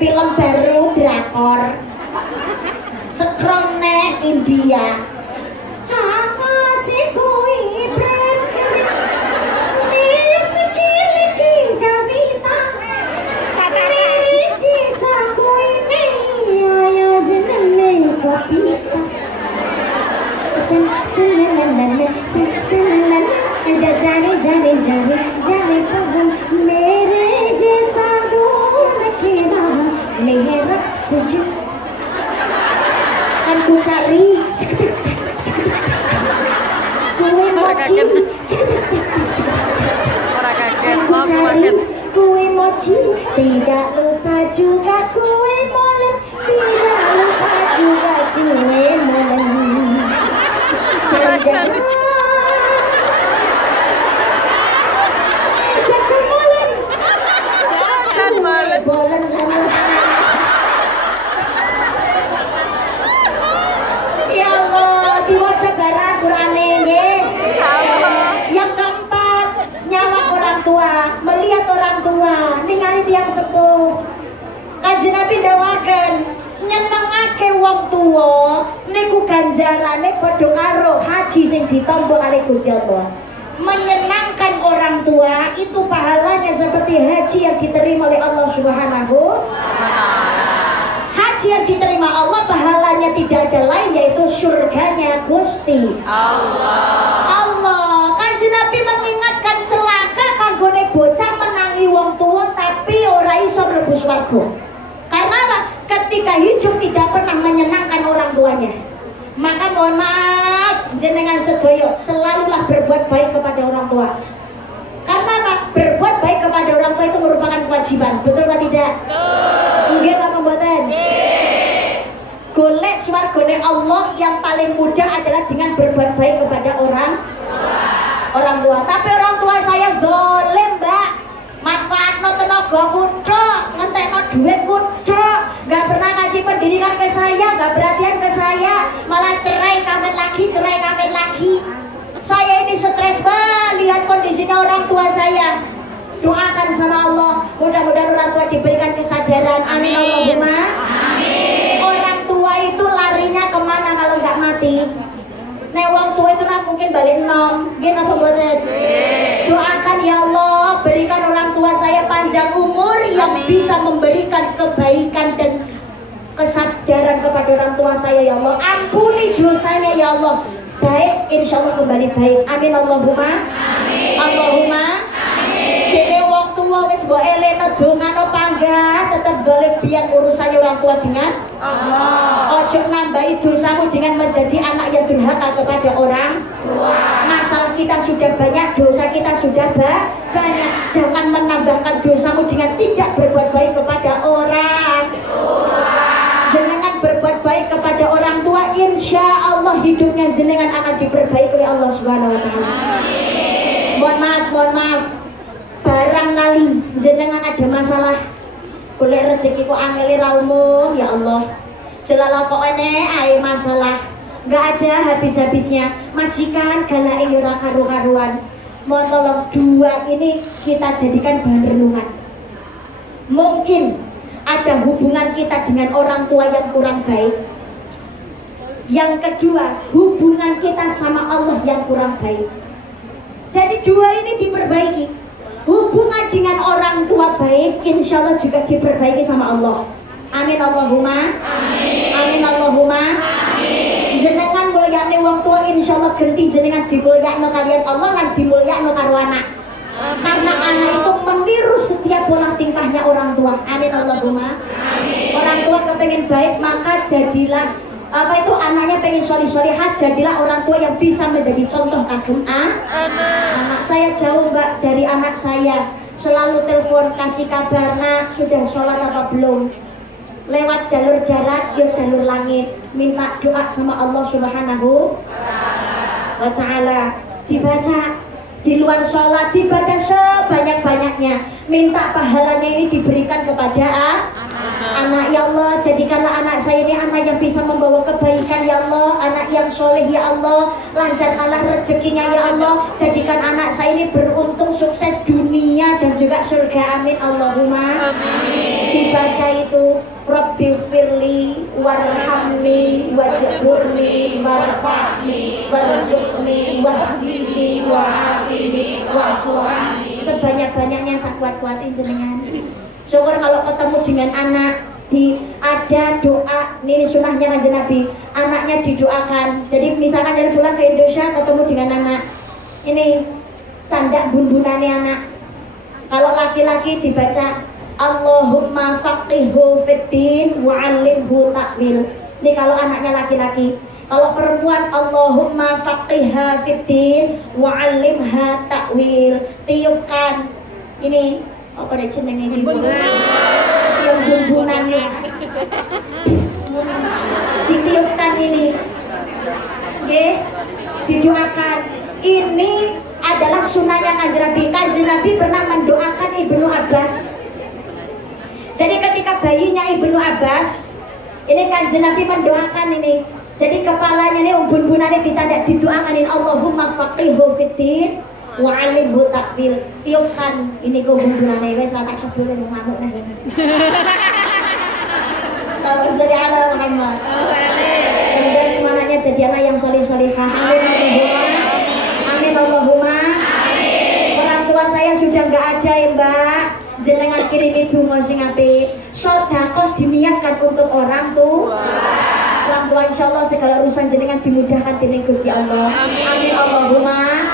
film baru drakor. Scroll nek India. Kasihku ibrek ni sekili kavita riji saku ini ayo jenenge kopita jari paham mere jaisa dhoon ke naam mera sejuk kan ku cari kue mochi aku cari kue mochi tidak lupa juga kue molen tidak lupa juga kue molen jajan molen ya Allah diwaca barang Quran nggih. Yang keempat, nyawang orang tua, melihat orang tua, ningali tiyang sepuh. Kanjeng Nabi dawaken, nyenengake wong tuwa niku ganjarane padha karo haji sing ditampa kali Gusti Allah. Menyenangkan orang tua itu pahalanya seperti haji yang diterima oleh Allah Subhanahu wa taala. Haji yang diterima Allah pahalanya tidak ada lain yaitu surganya Gusti Allah. Kanjeng Nabi mengingatkan celaka kanggone bocah menangi wong tua tapi ora iso mlebu swarga. Karena apa? Ketika hidup tidak pernah menyenangkan orang tuanya. Maka mohon maaf jenengan sedaya selalulah berbuat baik kepada orang tua. Karena apa? Berbuat baik kepada orang tua itu merupakan kewajiban. Betul atau tidak? Nggih apa mboten? Golek swargane Allah yang paling mudah adalah dengan berbuat baik kepada orang tua. Tapi orang tua saya zalim, Mbak. Manfaatno tenaga kuthok, ngentekno duit kuthok, enggak pernah kasih pendidikan ke saya, enggak perhatian ke saya, malah cerai kawin lagi. Saya ini stres banget lihat kondisinya orang tua saya. Doakan sama Allah, mudah-mudahan orang tua diberikan kesadaran. Amin Allahumma. Amin. Orang tua itu larinya kemana kalau nggak mati? Nek wong tua itu nah mungkin balik nom. Gini apa mboten? Doakan ya Allah, berikan orang tua saya panjang umur yang bisa memberikan kebaikan dan kesadaran kepada orang tua saya ya Allah. Ampuni dosanya ya Allah. Baik, insya Allah kembali baik. Amin Allahumma. Amin. Allahumma. Amin. Dene wong tua wis mbok elena dongano panggah, tetap boleh biar urusannya orang tua dengan Allah. Ojo nambahi dosamu dengan menjadi anak yang durhaka kepada orang tua. Masalah kita sudah banyak, dosa kita sudah banyak. Jangan menambahkan dosamu dengan tidak berbuat baik kepada orang tua. Jangan berbuat baik kepada orang tua, insya Allah hidupnya jenengan akan diperbaiki oleh Allah Subhanahu Wa Taala. Mohon maaf, barangkali jenengan ada masalah, golek rezeki kok angel ra umum, ya Allah. Jelala kok ae masalah, nggak ada habis-habisnya. Majikan galake ora karu-karuan. Mohon tolong dua ini kita jadikan bahan renungan. Mungkin ada hubungan kita dengan orang tua yang kurang baik. Yang kedua, hubungan kita sama Allah yang kurang baik. Jadi dua ini diperbaiki. Hubungan dengan orang tua baik, insya Allah juga diperbaiki sama Allah. Amin Allahumma. Amin. Amin Allahumma. Amin. Jenengan mulyane wong tua, insya Allah genti jenengan dimulyakno kalian Allah lan dimulyakno karo anak. Karena anak itu meniru setiap pola tingkahnya orang tua. Amin Allahumma. Amin. Orang tua kepengen baik, maka jadilah anaknya pengen solih-solihah, jadilah orang tua yang bisa menjadi contoh kagum anak. Saya jauh Mbak dari anak saya, selalu telepon kasih kabar, nak sudah sholat apa belum. lewat jalur darat, ya jalur langit. Minta doa sama Allah Subhanahu wa ta'ala. Dibaca di luar sholat, dibaca sebanyak-banyaknya. Minta pahalanya ini diberikan kepada anak. Ya Allah, jadikanlah anak saya ini anak yang bisa membawa kebaikan ya Allah, anak yang soleh ya Allah, lancarkanlah rezekinya ya Allah, jadikan anak saya ini beruntung, sukses dunia dan juga surga, amin Allahumma amin. Dibaca itu Rabbighfirli warhamni wajburni warfa'ni warzuqni wahdini wa'afini wa'fu'ani, sebanyak-banyaknya sakuat-kuatin jenengan. Syukur kalau ketemu dengan anak, ada doa, ini sunahnya Kanjeng Nabi, anaknya didoakan. Jadi misalkan dari pulang ke Indonesia ketemu dengan anak, ini candak bundunane anak. Kalau laki-laki dibaca Allahumma faqihhu fiddin wa'allimhu ta'wil. Ini kalau anaknya laki-laki. Kalau perempuan Allahumma faqihha fiddin wa'allimha ta'wil. Tiupkan ini apa deh jenenge ini yang bumbunannya ditiupkan ini, nggih, didoakan. Ini adalah sunnahnya Kanjeng Nabi. Kanjeng Nabi pernah mendoakan Ibnu Abbas. Jadi ketika bayinya Ibnu Abbas, ini Kanjeng Nabi mendoakan ini. Jadi kepalanya ini bumbunannya dicandak didoakan ini Allahumma faqihhu fiddin wa'alimhu ta'wil. Tiupkan ini kok bumbunane wis tak sebule ngamuk nah. Tawassul sholli ala Muhammad. Semoga semangatnya jadi anak yang soleh-solehah. Amin Allahumma. Amin Allahumma. Amin. Orang tua saya sudah enggak ada ya, Mbak. Jenengan kirimi donga sing apik. Sedekah diniatkan untuk orang tua. Orang tua insyaallah segala urusan jenengan dimudahkan dening Gusti Allah. Amin Allahumma.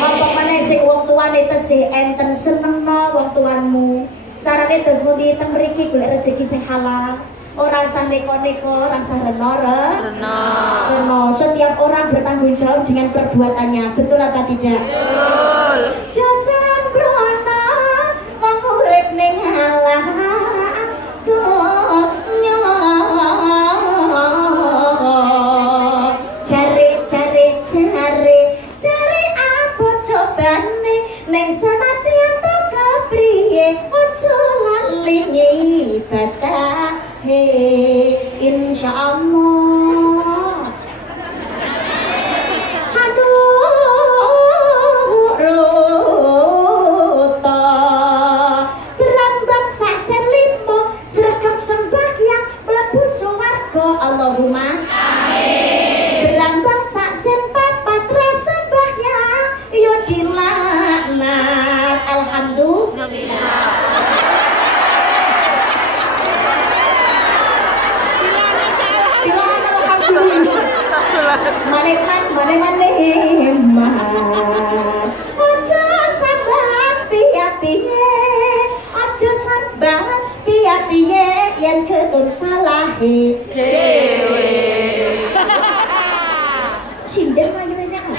Apa meneh sing wong tuane tesih enten senengno wong tuanmu. Carane terus mundi teng mriki golek rezeki sing halal. Ora usah neko-neko, ora usah reno. Setiap orang bertanggung jawab dengan perbuatannya. Betul apa tidak? Betul. Jasa brana mangurip ning halah. Cari apa cobane ning sanadyan tak kepriye ojo lalingi batahe insyaallah. Aduh rota berambang saksen limo seragam sembahyang mlebu swarga Allahumma amin. Berambang saksen papat rasa sembahyang yo dilaknat alhamdulillah. Mana ojo sambat piye-piye, ojo sambat piye-piye yen ketun salahe dhewe. Sinden mayune apa?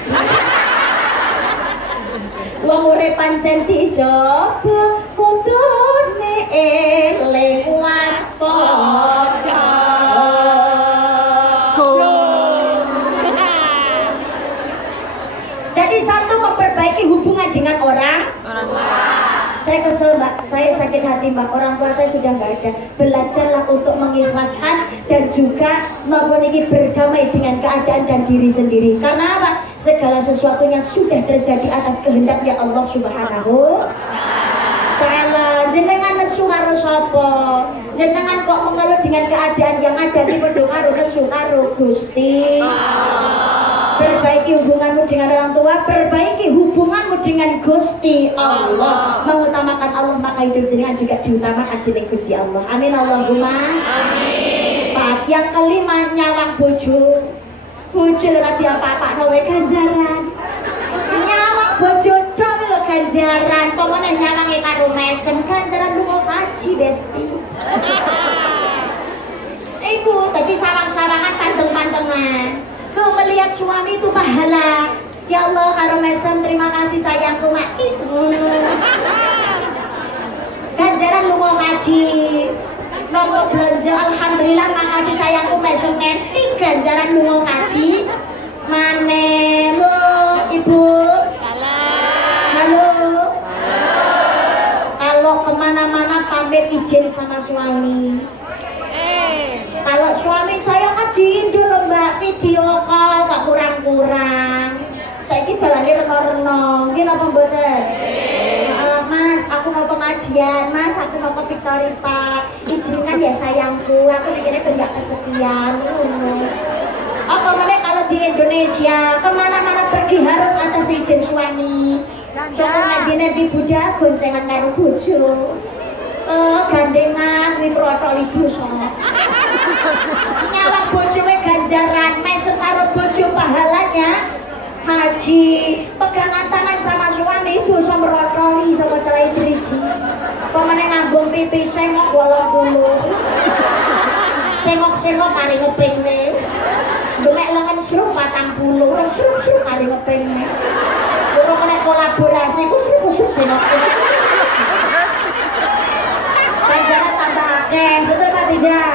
Wong urip pancen dicoba kudune eling waspada. Jadi satu, memperbaiki hubungan dengan orang tua. Saya kesel Mbak, saya sakit hati Mbak, orang tua saya sudah nggak ada. Belajarlah untuk mengikhlaskan dan juga niki berdamai dengan keadaan dan diri sendiri. Karena apa? Segala sesuatunya sudah terjadi atas kehendak ya Allah Subhanahu ta'ala. Jenengan nesu karo sapa? Jenengan kok mengeluh dengan keadaan yang ada di padha karo nesu karo Gusti. Perbaiki hubunganmu dengan orang tua, perbaiki hubunganmu dengan Gusti Allah. Mengutamakan Allah, maka hidup jenengan juga diutamakan di Gusti Allah. Amin Allahumma amin. Yang kelima, nyawang bojo. Bojo ora diapa-apakno wae ganjaran. Nyawang bojo tok lho ganjaran. Pomone nyawange karo mesem ganjaran lunga haji besti. Iku tadi sawang-sawangan panteng-pantengan. Tuh melihat suami itu pahala. Ya Allah karo mesem terima kasih sayangku mak. Ganjaran lunga haji. Nomor belanja alhamdulillah makasih sayangku mesem nenti ganjaran lunga kaji. Mane lo Ibu. Halo. Kalau kemana-mana pamit izin sama suami. Kalau suami saya kan di Indo loh Mbak, video call gak kurang-kurang. Saya ini jalannya renong-renong, gini apa mboten? Mas, aku mau pengajian, Mas, aku mau ke Victory Park. Izinkan ya sayangku, aku bikinnya ben gak kesepian. Apa namanya kalau di Indonesia, kemana-mana pergi harus atas izin suami. Contohnya di Buddha, goncengan karo bojo. Gandengan wi protol ibu sono. Nyawang bojowe ganjaran, mesem karo bojo pahalanya. Haji, pegangan tangan sama suami ibu sama merotoli sama telai driji. Pemane ngambung pipi sengok 80. Sengok-sengok kari ngepingne. Demek lengan seruk 40, orang seruk-seruk kari ngepingne. Orang kena kolaborasi kusuk-kusuk sengok-sengok. Jangan tambah akeh, betul Pak tidak?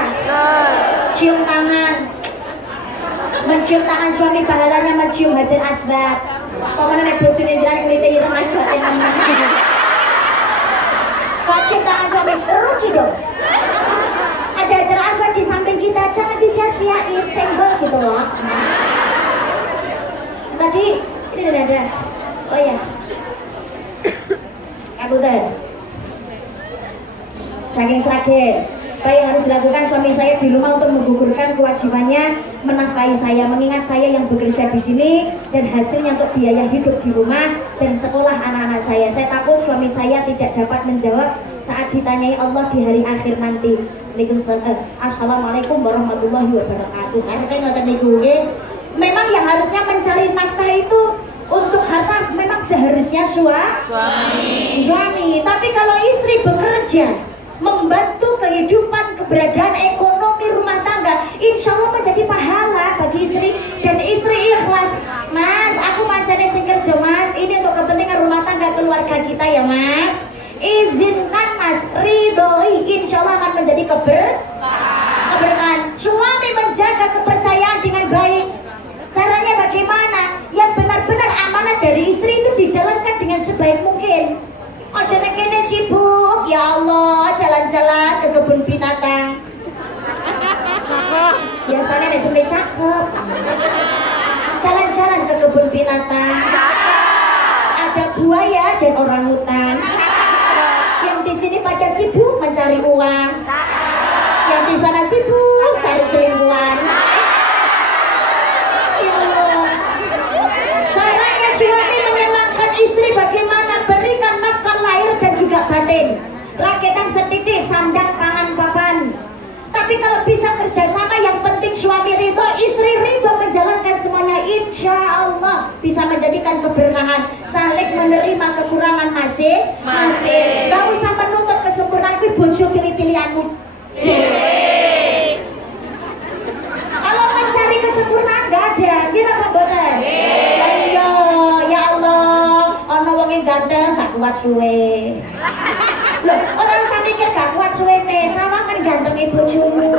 Cium tangan. Mencium tangan suami pahalanya mencium hajar asbat. Pokoknya nek bojone jalan nglite ireng asbat yang kok cium tangan suami rugi dong. Ada hajar asbat di samping kita, jangan disia-siain, senggol gitu loh. Tadi ini ada. Oh ya. Kabutan. Saking apa yang harus dilakukan suami saya di rumah untuk menggugurkan kewajibannya menafkahi saya, mengingat saya yang bekerja di sini dan hasilnya untuk biaya hidup di rumah dan sekolah anak-anak saya. Saya takut suami saya tidak dapat menjawab saat ditanyai Allah di hari akhir nanti. Assalamualaikum warahmatullahi wabarakatuh. Karena kan memang yang harusnya mencari nafkah itu untuk harta memang seharusnya suami. Tapi kalau istri bekerja membantu kehidupan, keberadaan ekonomi rumah tangga, insya Allah menjadi pahala bagi istri, dan istri ikhlas. Mas, aku pancene sing kerja Mas, ini untuk kepentingan rumah tangga keluarga kita ya Mas. Izinkan Mas, ridhoi, insya Allah akan menjadi keberkahan. Suami menjaga kepercayaan dengan baik. Caranya bagaimana? Yang benar-benar amanah dari istri itu dijalankan dengan sebaik mungkin. Ojo nek kene sibuk, ya Allah, jalan-jalan ke kebun binatang. Biasanya nek sampe cakep. Jalan-jalan ke kebun binatang. Ada buaya dan orangutan. Yang di sini pada sibuk mencari uang. Yang di sana sibuk cari selingkuhan. Ya Allah. Caranya suami menyenangkan istri bagaimana? Berikan nafkah lahir dan juga batin, rakyatan setitik, sandang, pangan, papan. Tapi kalau bisa kerjasama, yang penting suami ridho, istri ridho menjalankan semuanya, insya Allah bisa menjadikan keberkahan. Saling menerima kekurangan masing-masing. Gak usah menuntut kesempurnaan, tapi bojo pilih-pilihanmu. Kalau mencari kesempurnaan gak ada, kita apa boleh? Ya Allah, ono wong ganteng gak kuat suwe. Loh, orang usah mikir gak kuat suwe nih, sama kan ganteng ibu bojomu.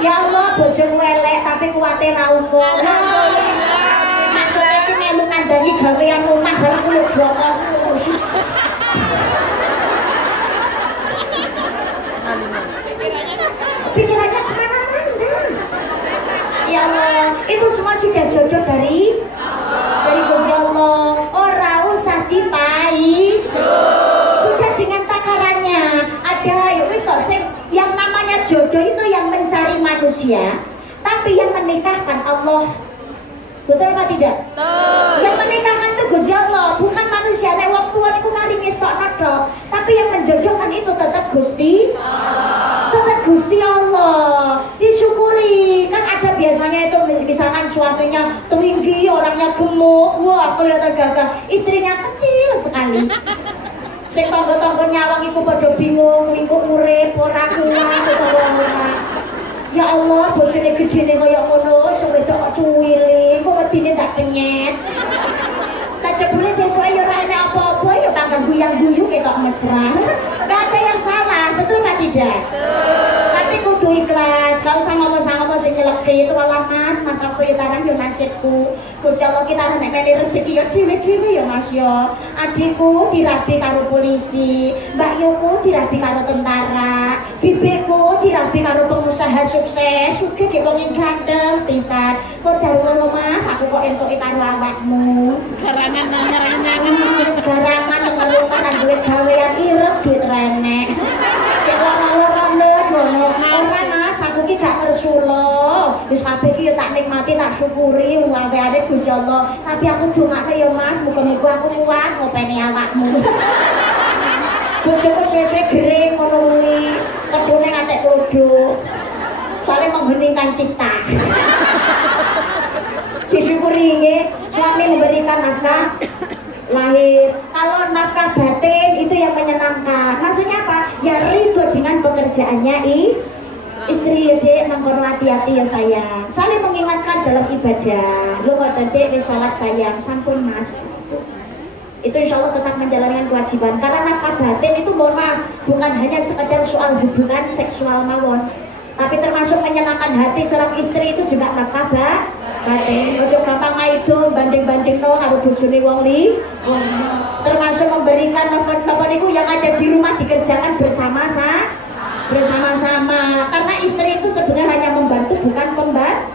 Ya Allah, bojomu elek tapi kuwate ra umum. Maksudnya iki melu nandani gawean omah baru kuwi jokon. Pikirannya kemana-mana. Ya Allah, itu semua sudah jodoh dari Gusti Allah. Ora usah dipai. Sudah dengan takarannya. Ada ya wis kok sing yang namanya jodoh itu yang mencari manusia, tapi yang menikahkan Allah. Betul apa tidak? Betul. Yang menikahkan itu Gusti Allah, bukan manusia. Nek wong tuwa niku kari ngestokno tok, tapi yang menjodohkan itu tetap Gusti Allah. Tetap Gusti Allah. Disyukuri. Kan ada biasanya itu misalkan suaminya tinggi, orangnya gemuk, wah kelihatan gagah, istrinya kecil sekali. Sing tangga-tangga nyawang iku padha bingung, iku urip ora kuat ora. Ya Allah, bojone gedene kaya ngono, sing wedok kok cuwili, kok wedine tak penyet. Tak jebule sesuai ya ora enak apa-apa, ya bakal guyang-guyu ketok mesra. Gak ada yang salah. betul Pak tidak? Tapi kudu ikhlas, gak usah ngomong-ngomong sing nyeleki itu malah mas aku tangan yo nasibku. Gusti Allah kita nek meni rezeki yo dhewe-dhewe ya Mas yo. Adikku dirabi karo polisi, Mbak Yoku dirabi karo tentara, bibikku dirabi karo pengusaha sukses, sugih ge wong ganteng pisan. Kok dalu Mas, aku kok entuki karo awakmu. Garangan nyangen. Segarangan nang kan duit gawean ireng duit renek. Nek loro-lorone ngono. Ora Mas, aku ki gak ngersula. Wis kabeh ki yo tak nikmati, tak syukuri wae-wae Gusti Allah. Tapi aku dongakne ya Mas, muga-muga aku kuat ngopeni awakmu. Bojoku suwe-suwe gering ngono kuwi. Kedune ngantek kodho. Soale mengheningkan cipta. Disyukuri nggih, suami memberikan nafkah lahir. Kalau nafkah batin itu yang menyenangkan. Maksudnya apa? Ya ridho dengan pekerjaannya istri ya dek, mengkono hati-hati ya sayang. Saling mengingatkan dalam ibadah. Lu kok dek di sholat sayang, sampun Mas. Itu insya Allah tetap menjalankan kewajiban. Karena nafkah batin itu mohon maaf, bukan hanya sekedar soal hubungan seksual mawon, tapi termasuk menyenangkan hati seorang istri itu juga nafkah batin. Ojo gampang maido banding-banding no karo bojone wong li. Termasuk memberikan nafkah itu yang ada di rumah dikerjakan bersama-sama. Karena istri itu sebenarnya hanya membantu, bukan membantu.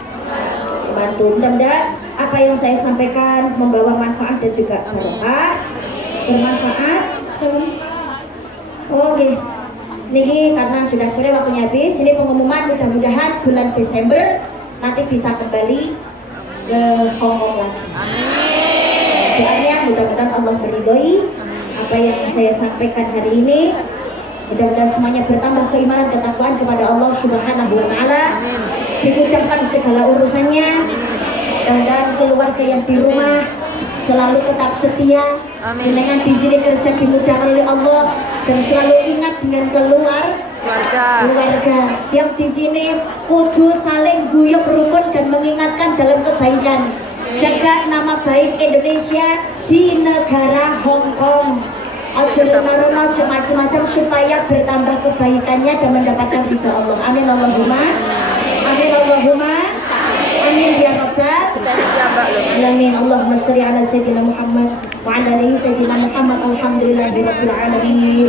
Mudah-mudahan apa yang saya sampaikan membawa manfaat dan juga bermanfaat. Oke. Niki karena sudah sore waktunya habis. Ini pengumuman, mudah-mudahan bulan Desember nanti bisa kembali ke Hongkong lagi. Doanya mudah-mudahan Allah meridhoi apa yang saya sampaikan hari ini. Mudah-mudahan semuanya bertambah keimanan ketakwaan kepada Allah Subhanahu wa taala. Dimudahkan segala urusannya. Dan keluarga yang di rumah selalu tetap setia. Dengan di sini kerja dimudahkan oleh Allah dan selalu ingat dengan keluarga yang di sini kudu saling guyub rukun dan mengingatkan dalam kebaikan. Jaga nama baik Indonesia di negara Hong Kong. Ojo luna-luna, ojo macam-macam supaya bertambah kebaikannya dan mendapatkan ridha Allah. Amin Allahumma. Amin Allahumma. Amin ya Rabbal alamin. Allahumma shalli ala sayyidina Muhammad wa ala alihi sayyidina Muhammad. Alhamdulillahirabbil alamin.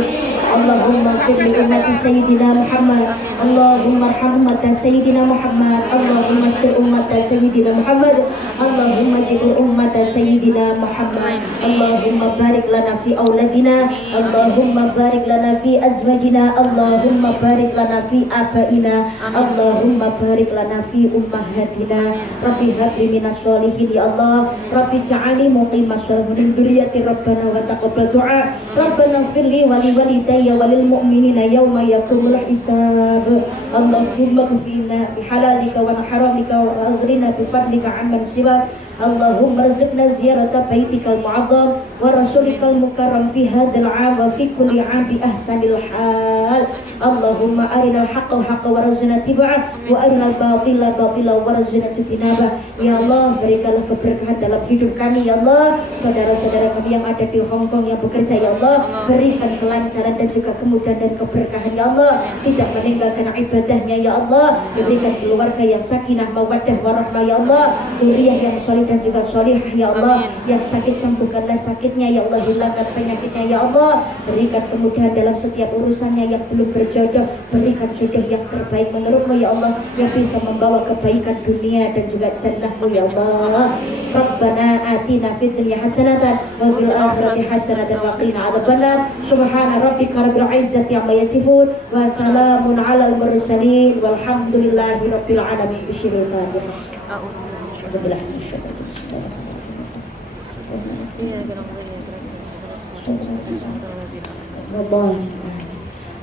Allahumma ighfir li ummati sayyidina Muhammad. Allahumma arham ummata sayyidina Muhammad. Allahumma astur ummata sayyidina Muhammad. Allahumma jibur ummata sayyidina Muhammad. Allahumma barik lana fi auladina. Allahumma barik lana fi azwajina. Allahumma barik lana fi abaina. Allahumma barik lana fi ummahatina. Rabbi habli minas sholihin ya Allah. Rabbi ja'alni muqimas sholihin min dzurriyyati Rabbana wa taqabbal du'a. Rabbana ighfirli wa li walidayya wa lil mu'minina yawma yaqumul hisab. Allahumma kfina bihalalika wa haramika wa aghrina bi fadlika amman siwa. Allahumma rizqna ziyarata baitikal mu'azzam wa rasulikal mukarram fi hadzal 'am wa fi kulli 'am bi ahsanil hal. Allahumma arinal haqqal haqqa warzuqna tiba'ah wa arinal batila batila warzuqna ijtinabah. Ya Allah, berikanlah keberkahan dalam hidup kami ya Allah. Saudara-saudara kami yang ada di Hong Kong yang bekerja ya Allah, berikan kelancaran dan juga kemudahan dan keberkahan ya Allah. Tidak meninggalkan ibadahnya ya Allah. Berikan keluarga yang sakinah mawaddah warahmah ya Allah. Dzurriyyah yang shalih dan juga shalihah ya Allah. Yang sakit sembuhkanlah sakitnya ya Allah, hilangkan penyakitnya ya Allah. Berikan kemudahan dalam setiap urusannya. Yang belum berjodoh, berikan jodoh yang terbaik menurutmu ya Allah, yang bisa membawa kebaikan dunia dan juga jannahmu ya Allah. Rabbana atina fid dunya hasanatan wa fil akhirati hasanatan wa qina adzabannar. Subhana rabbika rabbil izzati amma yasifun wa salamun alal mursalin walhamdulillahi rabbil alamin.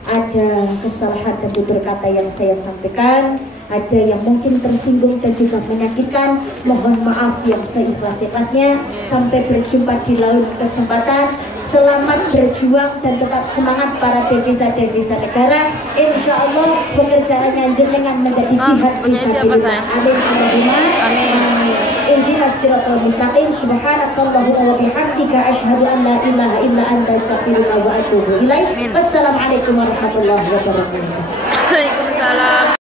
Ada kesalahan dan tutur kata yang saya sampaikan, ada yang mungkin tersinggung dan juga menyakitkan, mohon maaf yang seikhlas-ikhlasnya. Sampai berjumpa di lain kesempatan. Selamat berjuang dan tetap semangat para devisa-devisa negara. Insya Allah pekerjaannya jenengan menjadi jihad fisabilillah. Amin. Amin. siratal mustaqim. Subhanakallahumma wa bihamdika asyhadu an la ilaha illa anta astaghfiruka wa atubu ilaik. Wassalamualaikum warahmatullahi wabarakatuh. Waalaikumsalam.